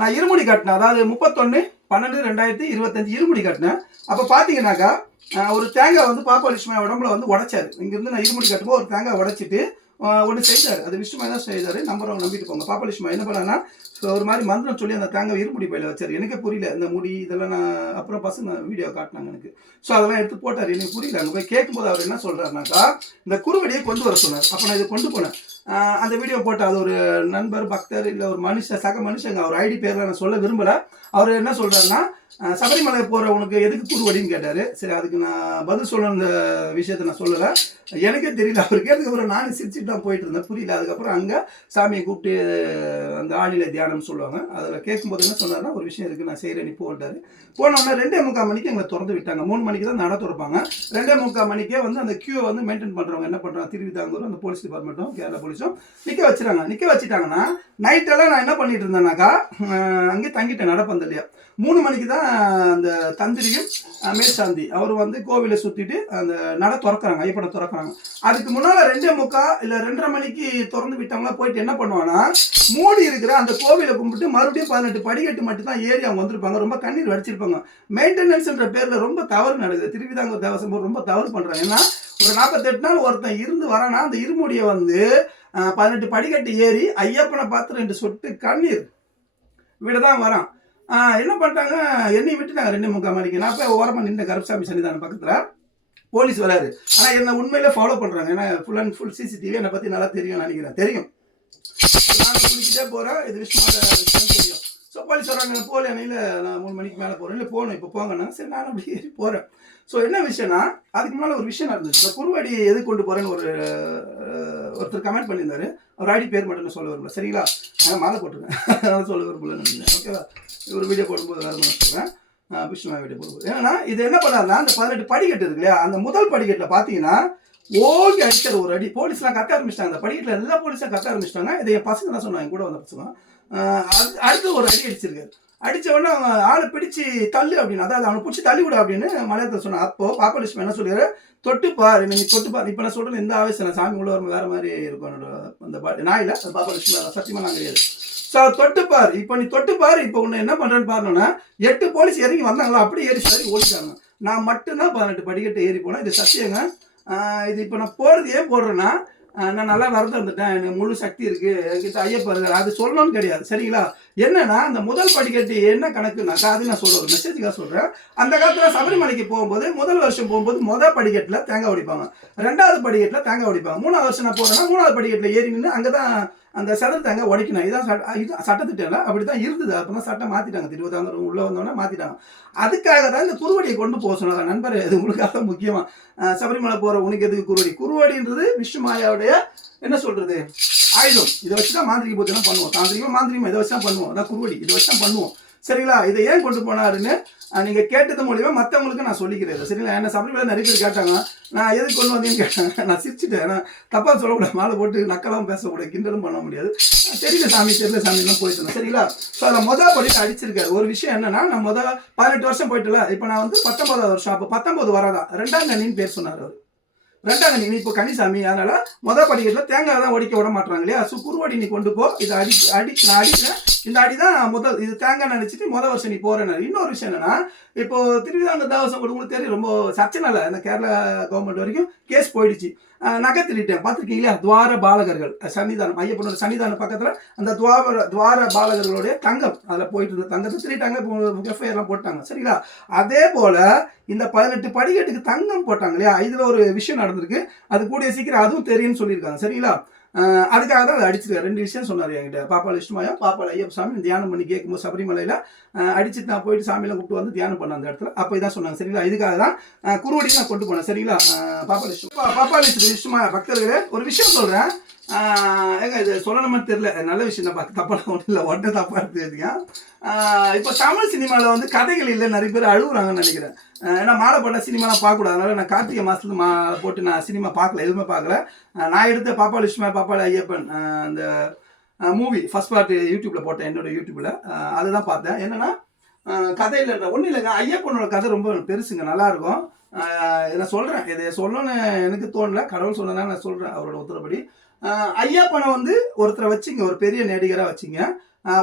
நான் இருமுடி கட்டினேன். அதாவது 31/12/2025 இருமுடி கட்டினேன். அப்போ பார்த்தீங்கன்னாக்கா ஒரு தேங்காய் வந்து பாப்பா விஷ்ணுமாய் உடம்புல வந்து உடைச்சாரு. இங்கேருந்து நான் இருமுடி கட்டும்போது ஒரு தேங்காய் உடைச்சிட்டு ஒன்று செய்தார். அது விஷ்ணுமாய் தான் செய்தார். நம்புறவங்க நம்பிட்டு போங்க. பாப்பா விஷ்ணுமாய் என்ன பண்ணாங்கன்னா ஒரு மாதிரி மந்திரம் சொல்லி அந்த தேங்காய் இருமுடி பையில் வச்சார். எனக்கே புரியல இந்த முடி இதெல்லாம். நான் அப்புறம் பசங்க வீடியோ காட்டினாங்க எனக்கு. ஸோ அதெல்லாம் எடுத்து போட்டார். எனக்கு புரியல. அங்கே போய் கேட்கும்போது அவர் என்ன சொல்கிறாருனாக்கா இந்த குறுவடியை கொண்டு வர சொன்னார். அப்போ நான் இதை கொண்டு போனேன். அந்த வீடியோ போட்டு அது ஒரு நண்பர் பக்தர் இல்லை ஒரு மனுஷன் சக மனுஷங்க அவர் ஐடி பேரில் நான் சொல்ல விரும்பலை. அவர் என்ன சொல்கிறாருன்னா சபரிமலை போகிறவனுக்கு எதுக்கு குறுவடின்னு கேட்டார். சரி, அதுக்கு நான் பதில் சொல்லணும். இந்த விஷயத்தை நான் சொல்லலை, எனக்கே தெரியல. அவர் கேட்டதுக்கப்புறம் நானும் சிரிச்சுட்டு தான் போயிட்டு இருந்தேன், புரியல. அதுக்கப்புறம் அங்கே சாமியை கூப்பிட்டு அந்த ஆளிலை தியானம் சொல்லுவாங்க. அதில் கேட்கும்போது என்ன சொன்னார்னா ஒரு விஷயம் இருக்குது நான் செய்கிறேன் நீ போட்டார். போனோடனே 2:45 மணிக்கு எங்களை திறந்து விட்டாங்க. 3 மணிக்கு தான் நட திறப்பாங்க. 2:45 மணிக்கே வந்து அந்த கியூவை வந்து மெயின்டைன் பண்ணுறவங்க என்ன பண்ணுறாங்க திருவிதாங்கூர் அந்த போலீஸ் டிபார்ட்மெண்ட்டும் கேரளா போலீஸும் நிற்க வச்சுறாங்க. நிற்க வச்சுட்டாங்கன்னா நைட்டெல்லாம் நான் என்ன பண்ணிட்டு இருந்தேன்னாக்கா அங்கே தங்கிட்டேன் நடப்பந்தலையா. 3 மணிக்கு தான் அந்த தந்திரியும் மேற்சாந்தி அவர் வந்து கோவிலை சுற்றிட்டு அந்த நட திறக்கிறாங்க, ஐயப்பனை திறக்கிறாங்க. அதுக்கு முன்னால் 2:45 இல்லை 2:30 மணிக்கு திறந்து விட்டவங்களா போயிட்டு என்ன பண்ணுவாங்கன்னா மூடி இருக்கிற அந்த கோவிலை கும்பிட்டு மறுபடியும் 18 படிக்கட்டு மட்டும் தான் ஏறி அவங்க வந்திருப்பாங்க. ரொம்ப கண்ணீர் வடிச்சிருப்பாங்க. மெயின்டெனன்ஸ்ன்ற பேரில் ரொம்ப தவறு நடக்குது. திருவிதாங்கூர் தேவசம் ரொம்ப தவறு பண்ணுறாங்க. ஏன்னா ஒரு 48 நாள் ஒருத்தன் இருந்து வரானா அந்த இருமுடியை வந்து 18 படிக்கட்டு ஏறி ஐயப்பனை பார்த்து 2 சொட்டு கண்ணீர் விட தான் வரான். என்ன பண்ணிட்டாங்க என்னை விட்டுட்டாங்க 2:45 மணிக்கு. நான் போய் ஓரமாக நின்ற கருப்பசாமி சன்னிதானம் பக்கத்தில் போலீஸ் வராரு. ஆனால் என்னை உண்மையிலே ஃபாலோ பண்ணுறாங்க. ஏன்னா ஃபுல் அண்ட் ஃபுல் சிசிடிவி என்னை பற்றி நல்லா தெரியும் நினைக்கிறேன். தெரியும், நான் குளிச்சுட்டே போகிறேன். இது விஷ்ணுமாட தெரியும். ஸோ போலீஸ் வராங்க போகல என்னையில் நான் 3 மணிக்கு மேலே போகிறேன். இல்லை போகணும் இப்போ போங்கன்னா சரி நான் அப்படி ஏறி போகிறேன். ஸோ என்ன விஷயம்னா அதுக்கு முன்னால் ஒரு விஷயம் நடந்துச்சு. இந்த குறுவடி எது கொண்டு போகிறேன்னு ஒருத்தர் கமெண்ட் பண்ணியிருந்தாரு. அவர் ஐடி பேர் மட்டும் சொல்ல விரும்பல. சரிங்களா? நான் மாலை போட்டுருக்கேன், அதனால் சொல்ல விரும்பலன்னு நினைக்கிறேன். ஓகேவா? ஒரு வீடியோ போடும்போது வேறு மாதிரி சொல்கிறேன். விஷ்ணுமா வீடியோ போடும்போது ஏன்னா இது என்ன பண்ணாருன்னா அந்த 18 படிக்கட்டு இருக்கு இல்லையா, அந்த முதல் படிக்கட்டில் பார்த்தீங்கன்னா ஓங்கி அடிக்கிற ஒரு அடி. போலீஸ்லாம் கத்த ஆரம்பிச்சிட்டாங்க. அந்த படிக்கட்டில் எல்லா போலீஸும் கத்த ஆரம்பிச்சிட்டாங்க. இதை என் பசங்க தான் சொன்னாங்க, கூட வந்த பசங்க. அடுத்து ஒரு அடி அடிச்சிருக்காரு. அடித்த உடனே அவங்க ஆளை பிடிச்சி தள்ளு அப்படின்னு, அதாவது அவனை பிடிச்சி தள்ளி விட அப்படின்னு மலையாளத்தில் சொன்னான். அப்போது பாப்பா விஷ்ணு என்ன சொல்லிடுற தொட்டுப்பார் நீ தொட்டுப்பார். இப்போ நான் சொல்கிறேன் இந்த ஆவேசம் சாமி உள்ள வரும் வேறு மாதிரி இருக்கும். அந்த நாயில் அது பாப்பா விஷ்ணு சத்தியமாக நான் கிடையாது. ஸோ தொட்டுப்பார், இப்போ நீ தொட்டுப்பார், இப்போ உன்னை என்ன பண்ணுறேன்னு பாருன்னா 8 போலீஸ் இறங்கி வந்தாங்களா அப்படியே ஏறி சரி ஓடிட்டாங்க. நான் மட்டும்தான் 18 படிக்கட்டு ஏறி போனேன். இது சத்தியங்க. இது இப்போ நான் போகிறது ஏன் போடுறேன்னா நான் நல்லா விரதம் இருந்துட்டேன், எனக்கு முழு சக்தி இருக்குது, என்கிட்ட ஐயப்பா இருக்காரு, அது சொல்லணும்னு கிடையாது. சரிங்களா? என்னன்னா அந்த முதல் படிக்கட்டு என்ன கணக்குனாக்கா அது நான் சொல்கிறேன், ஒரு மெசேஜுக்காக சொல்கிறேன். அந்த காலத்தில் சபரிமலைக்கு போகும்போது முதல் வருஷம் போகும்போது முதல் படிக்கட்டில் தேங்காய் உடைப்பாங்க, 2வது படிக்கட்டில் தேங்காய் உடைப்பாங்க. 3வது வருஷம் நான் போகிறேன்னா 3வது படிக்கட்டில் ஏறி நின்று அங்கே தான் அந்த சதர் தேங்காய் உடைக்கணும். இதுதான் சட்டத்திட்டம். அப்படி தான் இருந்தது. அப்போ தான் சட்டம் மாற்றிட்டாங்க. திருவிதாங்கூர் உள்ளே வந்தோடனே மாற்றிட்டாங்க. அதுக்காக தான் இந்த குறுவடியை கொண்டு போக சொன்னாங்க. நண்பர் இது உங்களுக்காக முக்கியமாக சபரிமலை போகிற உனக்கு எதுக்கு குறுவடி? குறுவடின்றது விஷ்ணு மாயாவுடைய என்ன சொல்கிறது ஆயுதம். இதை வச்சு தான் மாந்திரிக பூஜைலாம் பண்ணுவோம். தாந்திரிகமாக மாந்திரிகமாக இதை வச்சு தான் பண்ணுவோம். அதான் குறுவடி, இதை வச்சு தான் பண்ணுவோம். சரிங்களா? இதை ஏன் கொண்டு போனாருன்னு நீங்கள் கேட்டது மூலியமாக மற்றவங்களுக்கு நான் சொல்லிக்கிறேன். சரிங்களா? என்ன சபரிமலை நிறைய பேர் கேட்டாங்க, நான் எதுக்கு கொண்டு வந்தேன்னு கேட்டேன். நான் சிரிச்சுட்டேன். ஏன்னா தப்பாக சொல்லக்கூடாது, மாலை போட்டு நக்கெல்லாம் பேசக்கூடாது, கிண்டலும் பண்ண முடியாது. தெரியல சாமி தெரியல சாமிலாம் போயிட்டு இருந்தேன். சரிங்களா? ஸோ அதில் மொதல் படிட்டு அடிச்சிருக்காரு. ஒரு விஷயம் என்னன்னா நான் 18 வருஷம் போயிட்டுல, இப்போ நான் வந்து 19வது வருஷம். அப்போ 19 வராதான் 2ஆம் கண்ணின்னு பேர் சொன்னார் அவர். ரெண்டாம் கனி இப்போ கனிசாமி, அதனால படிக்கட்டில் தேங்காய் தான் உடைக்க விட மாட்டாங்க இல்லையா? ஸோ குருவடி நீ கொண்டு போ, இதை நான் அடிக்கிறேன், இந்த அடி தான் முதல், இது தேங்காய் நினைச்சிட்டு வருஷம் நீ போறேன்னு. இன்னொரு விஷயம் என்னன்னா, இப்போ திருவிதாங்கூர் தேவசம் உங்களுக்கு தெரியும், ரொம்ப சர்ச்சைனால இந்த கேரளா கவர்மெண்ட் வரைக்கும் கேஸ் போயிடுச்சு. நகை திருட்டேன் பார்த்துருக்கீங்களா? துவார பாலகர்கள் சன்னிதானம், ஐயப்பனோட சன்னிதானம் பக்கத்தில் அந்த துவார பாலகர்களுடைய தங்கம், அதில் போயிட்டு இருந்த தங்கத்தை திருட்டாங்க, எஃப்ஐஆர்லாம் போட்டாங்க சரிங்களா? அதே போல இந்த 18 படிக்கட்டுக்கு தங்கம் போட்டாங்க இல்லையா? இதில் ஒரு விஷயம் நடந்திருக்கு, அது கூடிய சீக்கிரம் அதுவும் தெரியும்னு சொல்லியிருக்காங்க சரிங்களா? அதுக்காக தான் அதை அடிச்சிருக்காரு. 2 விஷயம் சொன்னார் என்கிட்ட. பாப்பாள் விஷ்ணுமாயா, பாப்பாள் ஐயப்ப சாமி தியானம் பண்ணி கேட்கும்போது சபரிமலையில் அடிச்சுட்டு நான் போயிட்டு சாமியெல்லாம் கூப்பிட்டு வந்து தியானம் பண்ண அந்த இடத்துல, அப்போ இதான் சொன்னாங்க சரிங்களா? இதுக்காக தான் குருவடி நான் கொண்டு போனேன் சரிங்களா? பாப்பாள் விஷ்ணுமாயா பக்தர்களே, ஒரு விஷயம் சொல்கிறேன், ஏங்க இது சொல்லணும்னு தெரியல, நல்ல விஷயம் தான், தப்பாக ஒன்றும் இல்லை, உடனே தப்பாக எடுத்துக்கிங்க. இப்போ தமிழ் சினிமாவில் வந்து கதைகள் இல்லை, நிறைய பேர் அழுகுறாங்கன்னு நினைக்கிறேன். ஏன்னா மாலை போட்டால் சினிமாலாம் பார்க்கக்கூடாது, அதனால நான் கார்த்திகை மாதத்துல மாலை போட்டு நான் சினிமா பார்க்கல, எதுவுமே பார்க்கல. நான் எடுத்த பாப்பாள் விஷ்ணுமாயா பாப்பாள் ஐயப்பன் அந்த மூவி ஃபர்ஸ்ட் பார்ட் யூடியூப்பில் போட்டேன், என்னோட யூடியூப்பில் அதுதான் பார்த்தேன். என்னென்னா கதையில் ஒன்றும் இல்லைங்க, ஐயப்பனோட கதை ரொம்ப பெருசுங்க, நல்லாயிருக்கும். நான் சொல்கிறேன், இதை சொல்லணும்னு எனக்கு தோணல, கடவுள் சொன்னதுனால நான் சொல்கிறேன் அவரோட உத்தரப்படி. ஐயப்பனை வந்து ஒருத்தரை வச்சுங்க, ஒரு பெரிய நடிகராக வச்சுங்க.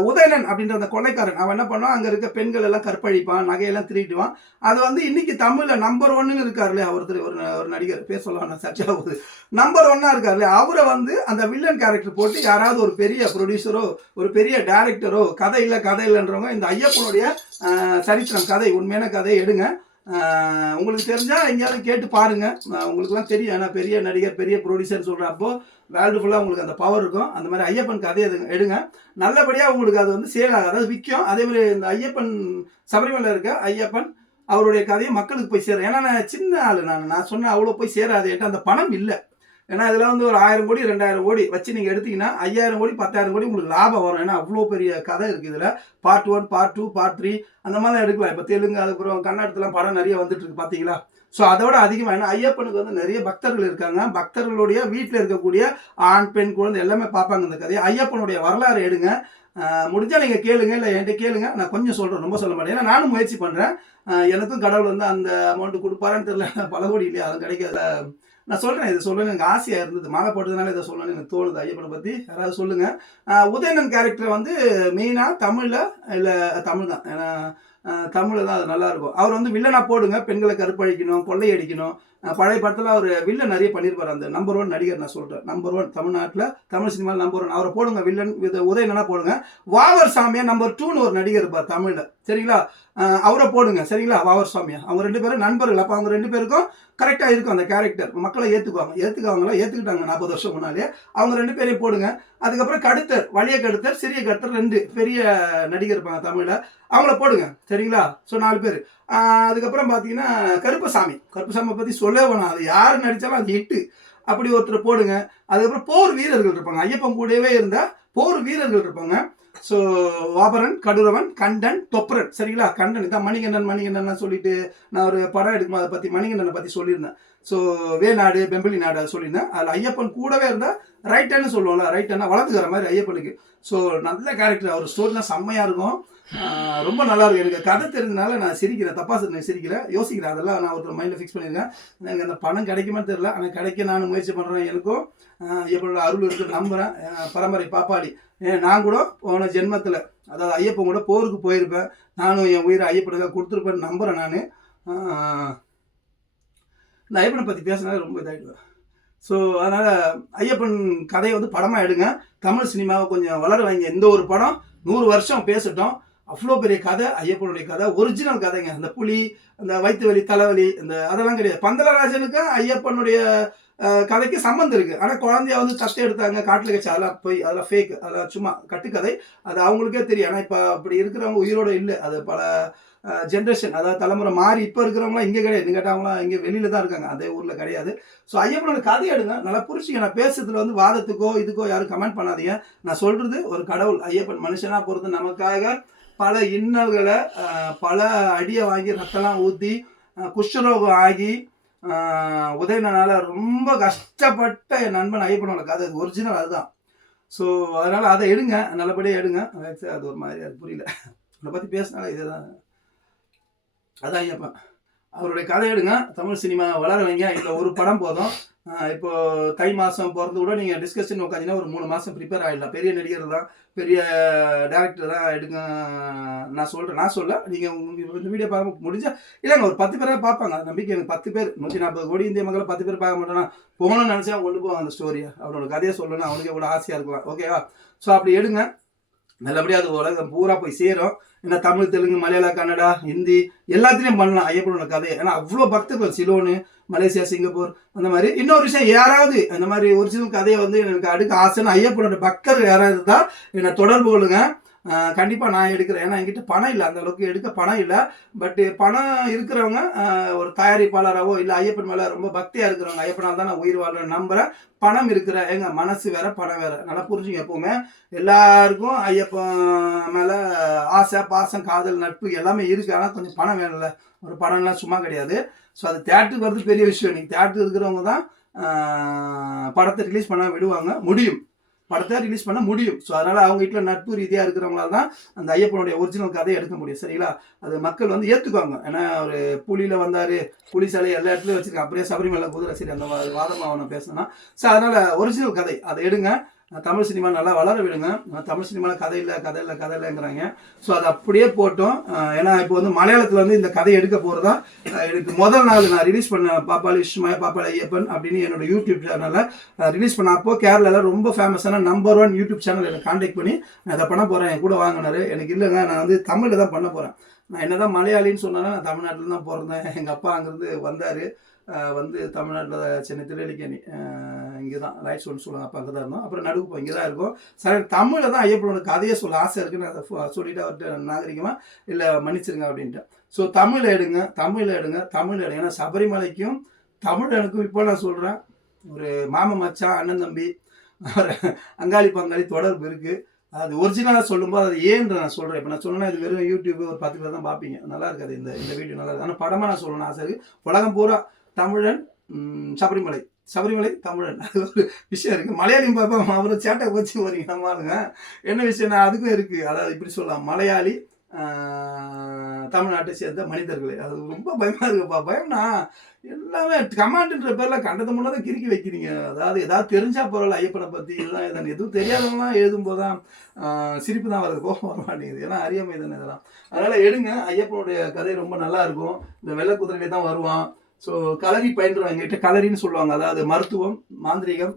உதயணன் அப்படின்ற அந்த கொள்ளைக்காரன், அவன் என்ன பண்ணுவான், அங்கே இருக்க பெண்கள் எல்லாம் கற்பழிப்பான், நகையெல்லாம் திருட்டுவான். அது வந்து இன்னைக்கு தமிழில் நம்பர் 1ன்னு இருக்கார் இல்லையா? ஒருத்தர் ஒரு நடிகர் பேர் சொல்லலாம், சர்ச்சை ஆகுது, நம்பர் 1 இருக்கார் இல்லையா? அவரை வந்து அந்த வில்லன் கேரக்டர் போட்டு யாராவது ஒரு பெரிய ப்ரொடியூசரோ ஒரு பெரிய டைரக்டரோ கதை இல்லைன்றவங்க இந்த ஐயப்பனுடைய சரித்திரம் கதை, உண்மையான கதையை எடுங்க. உங்களுக்கு தெரிஞ்சால் எங்கேயாவது கேட்டு பாருங்கள், உங்களுக்குலாம் தெரியும். ஏன்னா பெரிய நடிகர் பெரிய ப்ரொடியூசர் சொல்கிறப்போ வேர்ல்டு ஃபுல்லாக உங்களுக்கு அந்த பவர் இருக்கும். அந்த மாதிரி ஐயப்பன் கதையை எடுங்க, நல்லபடியாக உங்களுக்கு அது வந்து சேல் ஆகாது, அது விற்கும். அதே மாதிரி இந்த ஐயப்பன் சபரிமலை இருக்க ஐயப்பன் அவருடைய கதையை மக்களுக்கு போய் சேரும். ஏன்னா நான் சின்ன ஆள், நான் சொன்ன அவ்வளோ போய் சேராது, ஏன்னா அந்த பணம் இல்லை. ஏன்னா இதில் வந்து ஒரு 1000 கோடி 2000 கோடி வச்சு நீங்கள் எடுத்தீங்கன்னா 5000 கோடி 10,000 கோடி உங்களுக்கு லாபம் வரும். ஏன்னா அவ்வளோ பெரிய கதை இருக்குது இதில். பார்ட் 1 பார்ட் 2 பார்ட் 3 அந்த மாதிரிலாம் எடுக்கலாம். இப்போ தெலுங்கு அதுக்கப்புறம் கன்னடத்துலாம் படம் நிறைய வந்துட்டு இருக்கு பார்த்தீங்களா? ஸோ அதோட அதிகமாக, ஏன்னா ஐயப்பனுக்கு வந்து நிறைய பக்தர்கள் இருக்காங்க, பக்தர்களுடைய வீட்டில் இருக்கக்கூடிய ஆண் பெண் குழந்தை எல்லாமே பார்ப்பாங்க இந்த கதையை. ஐயப்பனுடைய வரலாறு எடுங்க, முடிஞ்சால் நீங்கள் கேளுங்க, இல்லை என்கிட்ட கேளுங்க, நான் கொஞ்சம் சொல்கிறேன், ரொம்ப சொல்ல மாட்டேன். ஏன்னா நானும் முயற்சி பண்ணுறேன், எனக்கும் கடவுள் வந்து அந்த அமௌண்ட்டு கொடுப்பாரான்னு தெரியல, பல கோடி இல்லையா, அது கிடைக்காது. நான் சொல்கிறேன், இதை சொல்லணும்னு எனக்கு ஆசையாக இருந்தது, மாலை போட்டதுனால இதை சொல்லணும்னு எனக்கு தோணுது. ஐயப்பனை பற்றி யாராவது சொல்லுங்கள். உதயணன் கேரக்டர் வந்து மெயினாக தமிழில், இல்லை தமிழ் தான், ஏன்னா தமிழில் தான் அது நல்லாயிருக்கும். அவர் வந்து வில்லனாக போடுங்க, பெண்களை கற்பழிக்கணும், கொள்ளையடிக்கணும். பழைய படத்தில் அவர் வில்லன் நிறைய பண்ணியிருப்பார், அந்த நம்பர் 1 நடிகர் நான் சொல்கிறேன், நம்பர் 1 தமிழ்நாட்டில் தமிழ் சினிமாவில் நம்பர் 1 அவரை போடுங்க, வில்லன் உதயணனா போடுங்க. வாவர் சாமியா நம்பர் 2ன்னு ஒரு நடிகர் இருப்பார் தமிழில் சரிங்களா? அவரை போடுங்க சரிங்களா? வாவர் சாமியா, அவங்க 2 பேரும் நண்பர்கள், அப்போ அவங்க 2 பேருக்கும் கரெக்டாக இருக்கும் அந்த கேரக்டர், மக்களை ஏற்றுக்குவாங்களா? ஏற்றுக்கிட்டாங்க 40 வருஷம் முன்னாலே. அவங்க 2 பேரையும் போடுங்க. அதுக்கப்புறம் கடுத்தர், வலிய கடுத்தர், சிறிய கடுத்தர், 2 பெரிய நடிகர் இருப்பாங்க தமிழில், அவங்கள போடுங்க சரிங்களா? ஸோ 4 பேர். அதுக்கப்புறம் பார்த்தீங்கன்னா கருப்பசாமி பற்றி சொல்ல வேணாம், அது யார் நடித்தாலும் அது ஹிட்டு, அப்படி ஒருத்தர் போடுங்க. அதுக்கப்புறம் போர் வீரர்கள் இருப்பாங்க, ஐயப்பன் கூடவே இருந்தால் போர் வீரர்கள் இருப்பாங்க. ஸோ வாபரன், கடூரவன், கண்டன், தொப்பரன் சரிங்களா? கண்டன் இதான் மணிகண்டன் சொல்லிட்டு நான் ஒரு படம் எடுக்கும் அதை பற்றி மணிகண்டனை பற்றி சொல்லியிருந்தேன். ஸோ வேநாடு பெம்பலி நாடு அதை சொல்லியிருந்தேன். அதில் ஐயப்பன் கூடவே இருந்தால் ரைட்டன்னு சொல்லுவோம்ல, ரைட்டன்னா வளர்த்துக்கிற மாதிரி ஐயப்பனுக்கு. ஸோ நல்ல கேரக்டர், அவர் ஸ்டோரிலாம் செம்மையாக இருக்கும், ரொம்ப நல்லா இருக்கும். எனக்கு கதை தெரிஞ்சதுனால நான் சிரிக்கிறேன், தப்பாக சிரிக்கிறேன், யோசிக்கிறேன், அதெல்லாம் நான் ஒருத்தர் மைண்டில் ஃபிக்ஸ் பண்ணியிருக்கேன். எனக்கு அந்த பணம் கிடைக்குமான்னு தெரியல, ஆனால் கிடைக்க நான் முயற்சி பண்ணுறேன். எனக்கும் ஐயப்பனோட அருள் இருக்குது நம்புகிறேன். பரம்பரை பாப்பாளி, நான் கூட போன ஜென்மத்தில், அதாவது ஐயப்பன் கூட போருக்கு போயிருப்பேன், நானும் என் உயிரை ஐயப்பனுக்காக கொடுத்துருப்பேன்னு நம்புகிறேன். நான் இந்த ஐயப்பனை பற்றி பேசினாலே ரொம்ப இதாகிடுவேன். ஸோ அதனால் ஐயப்பன் கதையை வந்து படமாக எடுங்க, தமிழ் சினிமாவை கொஞ்சம் வளர வைங்க. இந்த ஒரு படம் 100 வருஷம் பேசட்டும், அவ்வளோ பெரிய கதை, ஐயப்பனுடைய கதை, ஒரிஜினல் கதைங்க. அந்த புலி, அந்த வயிற்று வலி, தலைவலி, இந்த அதெல்லாம் கிடையாது. பந்தலராஜனுக்கு ஐயப்பனுடைய கதைக்கு சம்மந்தம் இருக்குது, ஆனால் குழந்தைய வந்து தத்தை எடுத்தாங்க, காட்டில் கட்சி, அதெல்லாம் போய், அதெல்லாம் ஃபேக், அதெல்லாம் சும்மா கட்டுக்கதை, அது அவங்களுக்கே தெரியும். ஆனால் இப்போ அப்படி இருக்கிறவங்க உயிரோடு இல்லை, அது பல ஜென்ரேஷன், அதாவது தலைமுறை மாறி இப்போ இருக்கிறவங்களாம் இங்கே கிடையாது, நீங்கள் கேட்டாங்களாம் இங்கே வெளியில் தான் இருக்காங்க, அதே ஊரில் கிடையாது. ஸோ ஐயப்பனோட கதை எடுங்க, நல்லா புரிச்சிங்க. நான் பேசுறதுல வந்து வாதத்துக்கோ இதுக்கோ யாரும் கமெண்ட் பண்ணாதீங்க. நான் சொல்கிறது ஒரு கடவுள், ஐயப்பன் மனுஷனாக பொறுத்து நமக்காக பல இன்னல்களை, பல அடியை வாங்கி ரத்தம்லாம் ஊற்றி குஷ்டரோகம் ஆகி உதயணனால் ரொம்ப கஷ்டப்பட்ட என் நண்பன் ஐயப்பனோட கதை, அது ஒரிஜினல் அதுதான். ஸோ அதனால் அதை எடுங்க, நல்லபடியாக எடுங்க. அது ஒரு மாதிரி அது புரியல, அதை பற்றி பேசினால இதுதான், அதான் ஐயப்பன். அவருடைய கதை எடுங்க, தமிழ் சினிமா வளர வைங்க. இல்லை ஒரு படம் போதும். இப்போ தை மாதம் பிறந்து கூட நீங்கள் டிஸ்கஷன் உட்காந்தீங்கன்னா ஒரு 3 மாதம் ப்ரிப்பேர் ஆகிடலாம். பெரிய நடிகர் தான், பெரிய டேரக்டர் தான் எடுங்க. நான் சொல்ல நீங்கள் உங்களுக்கு இந்த வீடியோ பார்க்க முடிஞ்சா இல்லைங்க ஒரு 10 பேராக பார்ப்பாங்க. நம்பிக்கை எனக்கு 10 பேர் 140 கோடி இந்திய மக்களை 10 பேர் பார்க்க மாட்டோன்னா போகணும்னு நினச்சா கொண்டு போவாங்க அந்த ஸ்டோரியை. அவனோட கதையை சொல்லணும்னு அவனுக்கு எவ்வளோ ஆசையாக இருக்கலாம். ஓகேவா? ஸோ அப்படி எடுங்க, நல்லபடியாக அது உலகம் பூரா போய் சேரும். ஏன்னா தமிழ், தெலுங்கு, மலையாள, கன்னடா, ஹிந்தி எல்லாத்துலேயும் பண்ணலாம் ஐயப்பனோட கதையை. ஏன்னா அவ்வளோ பக்தர்கள் சிலோனு, மலேசியா, சிங்கப்பூர் அந்த மாதிரி. இன்னொரு விஷயம், யாராவது அந்த மாதிரி ஒரிஜினல் கதையை வந்து எனக்கு அடுக்க ஆசைன்னு ஐயப்பனோட பக்தர்கள் யாராவது இருந்தால் என்னை தொடர்பு கொள்ளுங்க. கண்டிப்பாக நான் எடுக்கிறேன். ஏன்னா என்கிட்ட பணம் இல்லை, அந்த அளவுக்கு எடுக்க பணம் இல்லை. பட்டு பணம் இருக்கிறவங்க ஒரு தயாரிப்பாளராகவோ இல்லை ஐயப்பன் மேலே ரொம்ப பக்தியாக இருக்கிறவங்க, ஐயப்பனால் தான் நான் உயிர் வாழ்றேன் நம்புகிறேன். பணம் இருக்கிற எங்க மனசு வேற, பணம் வேற. நல்லா புரிஞ்சுங்க. எப்பவுமே எல்லாருக்கும் ஐயப்பன் மேலே ஆசை, பாசம், காதல், நட்பு எல்லாமே இருக்கு. ஆனால் கொஞ்சம் பணம் வேணும்ல. ஒரு பணம்லாம் சும்மா கிடையாது. ஸோ அது தேட்டருக்கு வர்றது பெரிய விஷயம். நீங்கள் தேட்டருக்கு இருக்கிறவங்க தான் படத்தை ரிலீஸ் பண்ண விடுவாங்க, முடியும், படத்தை ரிலீஸ் பண்ண முடியும். ஸோ அதனால் அவங்க வீட்டில் நட்பு ரீதியாக இருக்கிறவங்களால தான் அந்த ஐயப்பனுடைய ஒரிஜினல் கதையை எடுக்க முடியும். சரிங்களா? அது மக்கள் வந்து ஏற்றுக்குவாங்க. ஏன்னா ஒரு புலியில் வந்தார், புலி சிலை எல்லா இடத்துலையும் வச்சுருக்கேன். அப்படியே சபரிமலை குதிரை, சரி அந்த வாதமாக அவனை பேசினா. ஸோ அதனால் ஒரிஜினல் கதை அதை எடுங்க. தமிழ் சினிமா நல்லா வளர விடுங்க. தமிழ் சினிமாவில் கதை இல்லைங்கிறாங்க. ஸோ அதை அப்படியே போட்டோம். ஏன்னா இப்போ வந்து மலையாளத்தில் வந்து இந்த கதையை எடுக்க போகிறதா எனக்கு முதல் நாள் நான் ரிலீஸ் பண்ண பாப்பாளி விஷ்ணுமாயா பாப்பாளி ஐயப்பன் அப்படின்னு என்னோட யூடியூப் சேனலில் ரிலீஸ் பண்ண. அப்போ கேரளாவில் ரொம்ப ஃபேமஸான நம்பர் 1 யூடியூப் சேனல் என்னை கான்டாக்ட் பண்ணி நான் அதை பண்ண போகிறேன், என் கூட வாங்கினாரு. எனக்கு இல்லைங்க, நான் வந்து தமிழில் தான் பண்ண போகிறேன். நான் என்ன தான் மலையாளின்னு சொன்னாலும் நான் தமிழ்நாட்டில் தான் பிறந்தேன். எங்கள் அப்பா அங்கேருந்து வந்தார், வந்து தமிழ்நாட்டில் சென்னை திருவல்லிக்கேணி இங்கே தான் ரைட் சொல்லுவாங்க. அப்போ அங்கே தான் இருந்தோம். அப்புறம் நடுவு இங்கே தான் இருக்கும். சரி, தமிழில் தான் ஐயப்பனோட கதையை சொல்ல ஆசை இருக்குன்னு அதை சொல்லிவிட்டு அவர்கிட்ட நாகரிகமாக இல்லை மன்னிச்சிருங்க அப்படின்ட்டு. ஸோ தமிழ் எடுங்க. ஏன்னா சபரிமலைக்கும் தமிழனுக்கும் இப்போ நான் சொல்கிறேன் ஒரு மாமன் மச்சான், அண்ணன் தம்பி, அங்காளி பங்காளி தொடர்பு இருக்குது. அது ஒரிஜினலாக சொல்லும்போது அது ஏன்ற நான் சொல்கிறேன். இப்போ நான் சொன்னேன்னா இது வெறும் யூடியூப் ஒரு 10 பேர் தான் பார்ப்பீங்க. நல்லா இருக்காது இந்த வீடியோ, நல்லா இருக்குது. ஆனால் படமாக நான் சொல்லணும் ஆசை இருக்குது. உலகம் பூரா தமிழன், சபரிமலை தமிழன், அது ஒரு விஷயம் இருக்குது. மலையாளியும் பார்ப்போம், அவரை சேட்டை வச்சு வரீங்க நம்மளுங்க. என்ன விஷயம்னா அதுக்கும் இருக்குது. அதாவது இப்படி சொல்லலாம், மலையாளி தமிழ்நாட்டை சேர்ந்த மனிதர்களே. அது ரொம்ப பயமாக இருக்குப்பா. பயம்னா எல்லாமே கமாண்டுன்ற பேரில் கண்டது முன்னே கிறுக்கி வைக்கிறீங்க. அதாவது ஏதாவது தெரிஞ்சால் பரவாயில்ல ஐயப்பனை பற்றி, இதெல்லாம் எதுவும் தெரியாதவங்களாம் எழுதும்போது தான் சிரிப்பு தான் வருது, கோபம் வர மாட்டேங்குது. ஏன்னா அறியாமை தானே இதெல்லாம். அதனால் எடுங்க. ஐயப்பனுடைய கதை ரொம்ப நல்லா இருக்கும். இந்த வெள்ளை குதிரையிலே தான் வருவான். ஸோ கலரி பயின்றுவாங்க எங்கிட்ட. கலரின்னு சொல்லுவாங்க, அதாவது மருத்துவம், மாந்திரிகம்,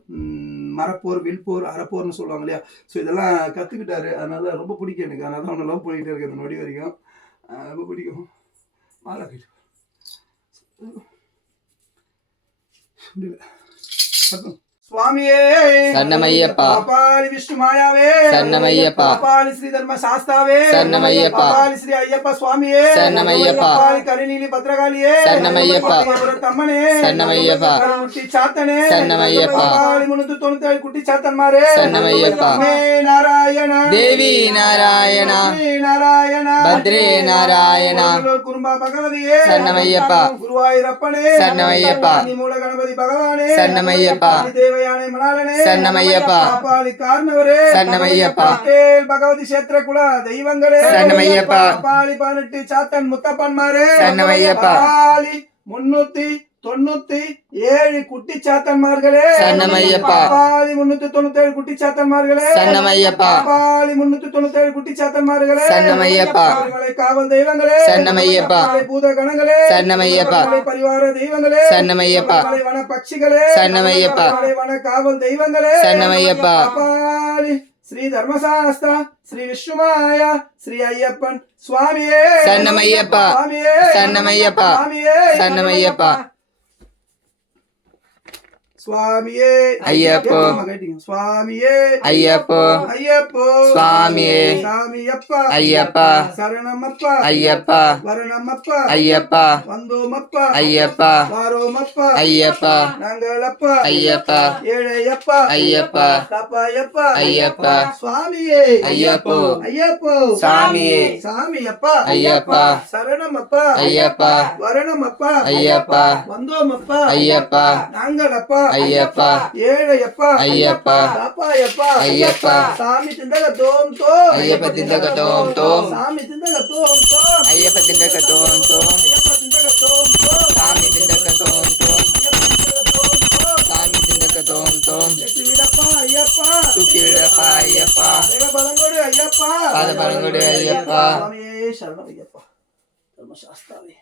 மரப்போர், வில்போர், அறப்போர்னு சொல்லுவாங்க இல்லையா. ஸோ இதெல்லாம் கற்றுக்கிட்டாரு. அதனால ரொம்ப பிடிக்கும் எனக்கு. அதனால தான் அவனை லவ் பண்ணிக்கிட்டே இருக்கேன் இந்த நொடி வரைக்கும். ரொம்ப பிடிக்கும். மாலா கைட்டு சுவாமியே சரணமையப்பா. பாப்பாளி விஷ்ணு மாயாவே சரணமையப்பா. பாப்பாளி ஸ்ரீ தர்ம சாஸ்தாவே சரணமையப்பா. பாப்பாளி ஸ்ரீ ஐயப்பா சுவாமியே சரணமையப்பா. பாப்பாளி கரிநீலி பத்ரகாளியே சரணமையப்பா. தம்மனே சரணமையப்பா. குட்டி சாத்தனே சரணமையப்பா. பாப்பாளி 397 குட்டி சாத்தன்மாரே சரணமையப்பா. நாராயண தேவி நாராயண நாராயண பத்ரே நாராயண குரும்பா பகவதியே சரணமையப்பா. குருவாயூரப்பனே சரணமையப்பா. மூல கணபதி பகவானே சரணமையப்பா. சரணமையப்பா. பாப்பாளி கார்மவரே சரணமையப்பா. பகவதி கஷேத்திர குல தெய்வங்களே சரணமையப்பா. பாப்பாளி 18 சாத்தன் முத்தப்பன்மாரே சரணமையப்பா. பாப்பாளி 397 குட்டி சாத்தன்மார்களே சரணமையப்பா. பாப்பாளி 397 குட்டி சாத்தன்மார்களே சரணமையப்பா. பாப்பாளி 397 குட்டி சாத்தன்மார்களே சரணமையப்பா. மலை காவல் தெய்வங்களே சரணமையப்பா. பூத கணங்களே சரணமையப்பா. பரிவார தெய்வங்களே சரணமையப்பா. வன பட்சிகளே சரணமையப்பா. வன காவல் தெய்வங்களே சரணமையப்பா. பாப்பாளி ஸ்ரீ தர்மசாஸ்தா ஸ்ரீ விஷ்ணுமாய ஸ்ரீ ஐயப்பன் சுவாமியே சரணமையப்பா. சுவாமியே சரணமையப்பா. சுவாமியே சரணமையப்பா. சுவாமியே ஐயப்போ சுவாமியே ஐயப்போ ஐயப்போ சுவாமியே சாமியப்பா ஐயப்பா சரணமப்பா ஐயப்பா வரணமப்பா ஐயப்பா வந்தோமப்பா ஐயப்பா வாரோமப்பா ஐயப்பா நாங்களப்பா ஐயப்பா ஏழையப்பா ஐயப்பா தப்பாயப்பா ஐயப்பா சுவாமியே ஐயப்போ ஐயப்போ சாமியே சாமியப்பா ஐயப்பா சரணமப்பா ஐயப்பா வரணமப்பா ஐயப்பா வந்தோமப்பா ஐயப்பா நாங்களப்பா ஐயப்பா ஏழையப்பா ஐயப்பா தாப்பாயப்பா ஐயப்பா சாமி திண்டக தோம் தோம் ஐயப்ப திண்டக தோம் தோம் சாமி திண்டக தோம் தோம் ஐயப்ப திண்டக தோம் தோம் ஐயப்ப திண்டக தோம் தோம் தோம் தோம் சாமி சிந்தக்க தோம் தோம் வெற்றி விடப்பா ஐயப்பா தூக்கி விடப்பா ஐயப்பா பலங்கொடு ஐயப்பா பாத பலங்கொடு ஐயப்பா சுவாமியே சரணம் ஐயப்பா தர்மசாஸ்தாவே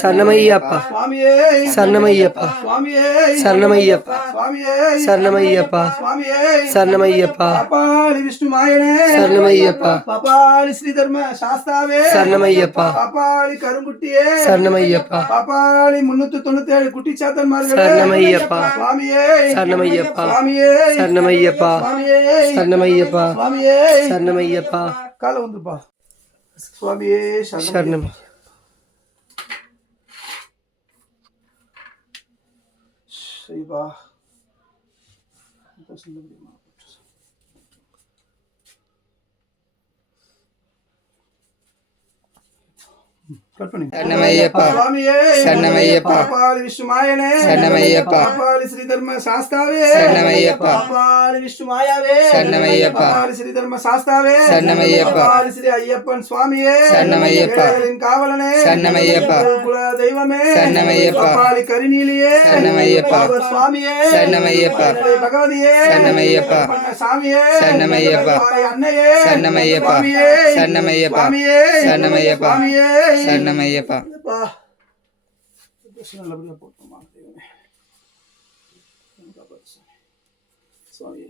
சரணமையப்பா சுவாமியே சரணமையப்பா சுவாமியே சரணமையப்பா சுவாமியே சரணமையப்பா சுவாமியே சரணமையப்பா பாப்பாளி விஷ்ணு மாயனே சரணமையப்பா பாப்பாளி ஸ்ரீ தர்ம சாஸ்தாவே சரணமையப்பா பாப்பாளி கருங்குட்டியே சரணமையப்பா பாப்பாளி 397 குட்டி சாத்தன்மார்களே சரணமையப்பா சுவாமியே சரணமையப்பா சுவாமியே சரணமையப்பா சுவாமியே சரணமையப்பா சுவாமியே சரணமையப்பா கால வந்துப்பா சுவாமியே சரணம் சரணம் செய்வா சரணமையப்பா சுவாமியே சரணமையப்பா பாப்பாளி விஷ்ணு மாயனே சரணமையப்பா பாப்பாளி ஸ்ரீ தர்ம சாஸ்தாவே சரணமையப்பா பாப்பாளி விஷ்ணு மாயாவே சரணமையப்பா பாப்பாளி ஸ்ரீ தர்ம சாஸ்தாவே சரணமையப்பா பாப்பாளி ஸ்ரீ ஐயப்பன் சுவாமியே சரணமையப்பா ஏழைகளின் காவலனே சரணமையப்பா குல தெய்வமே சரணமையப்பா பாப்பாளி கரிநீலியே சரணமையப்பா பாபர் சுவாமியே சரணமையப்பா பகவதியே சரணமையப்பா சாமியே சரணமையப்பா பாப்பாளி அன்னையே சரணமையப்பா சுவாமியே சரணமையப்பா சுவாமியே சரணமையப்பா சுவாமியே சரணமையப்பா அப்பா நல்லபடியா போட்டோமா சுவாமி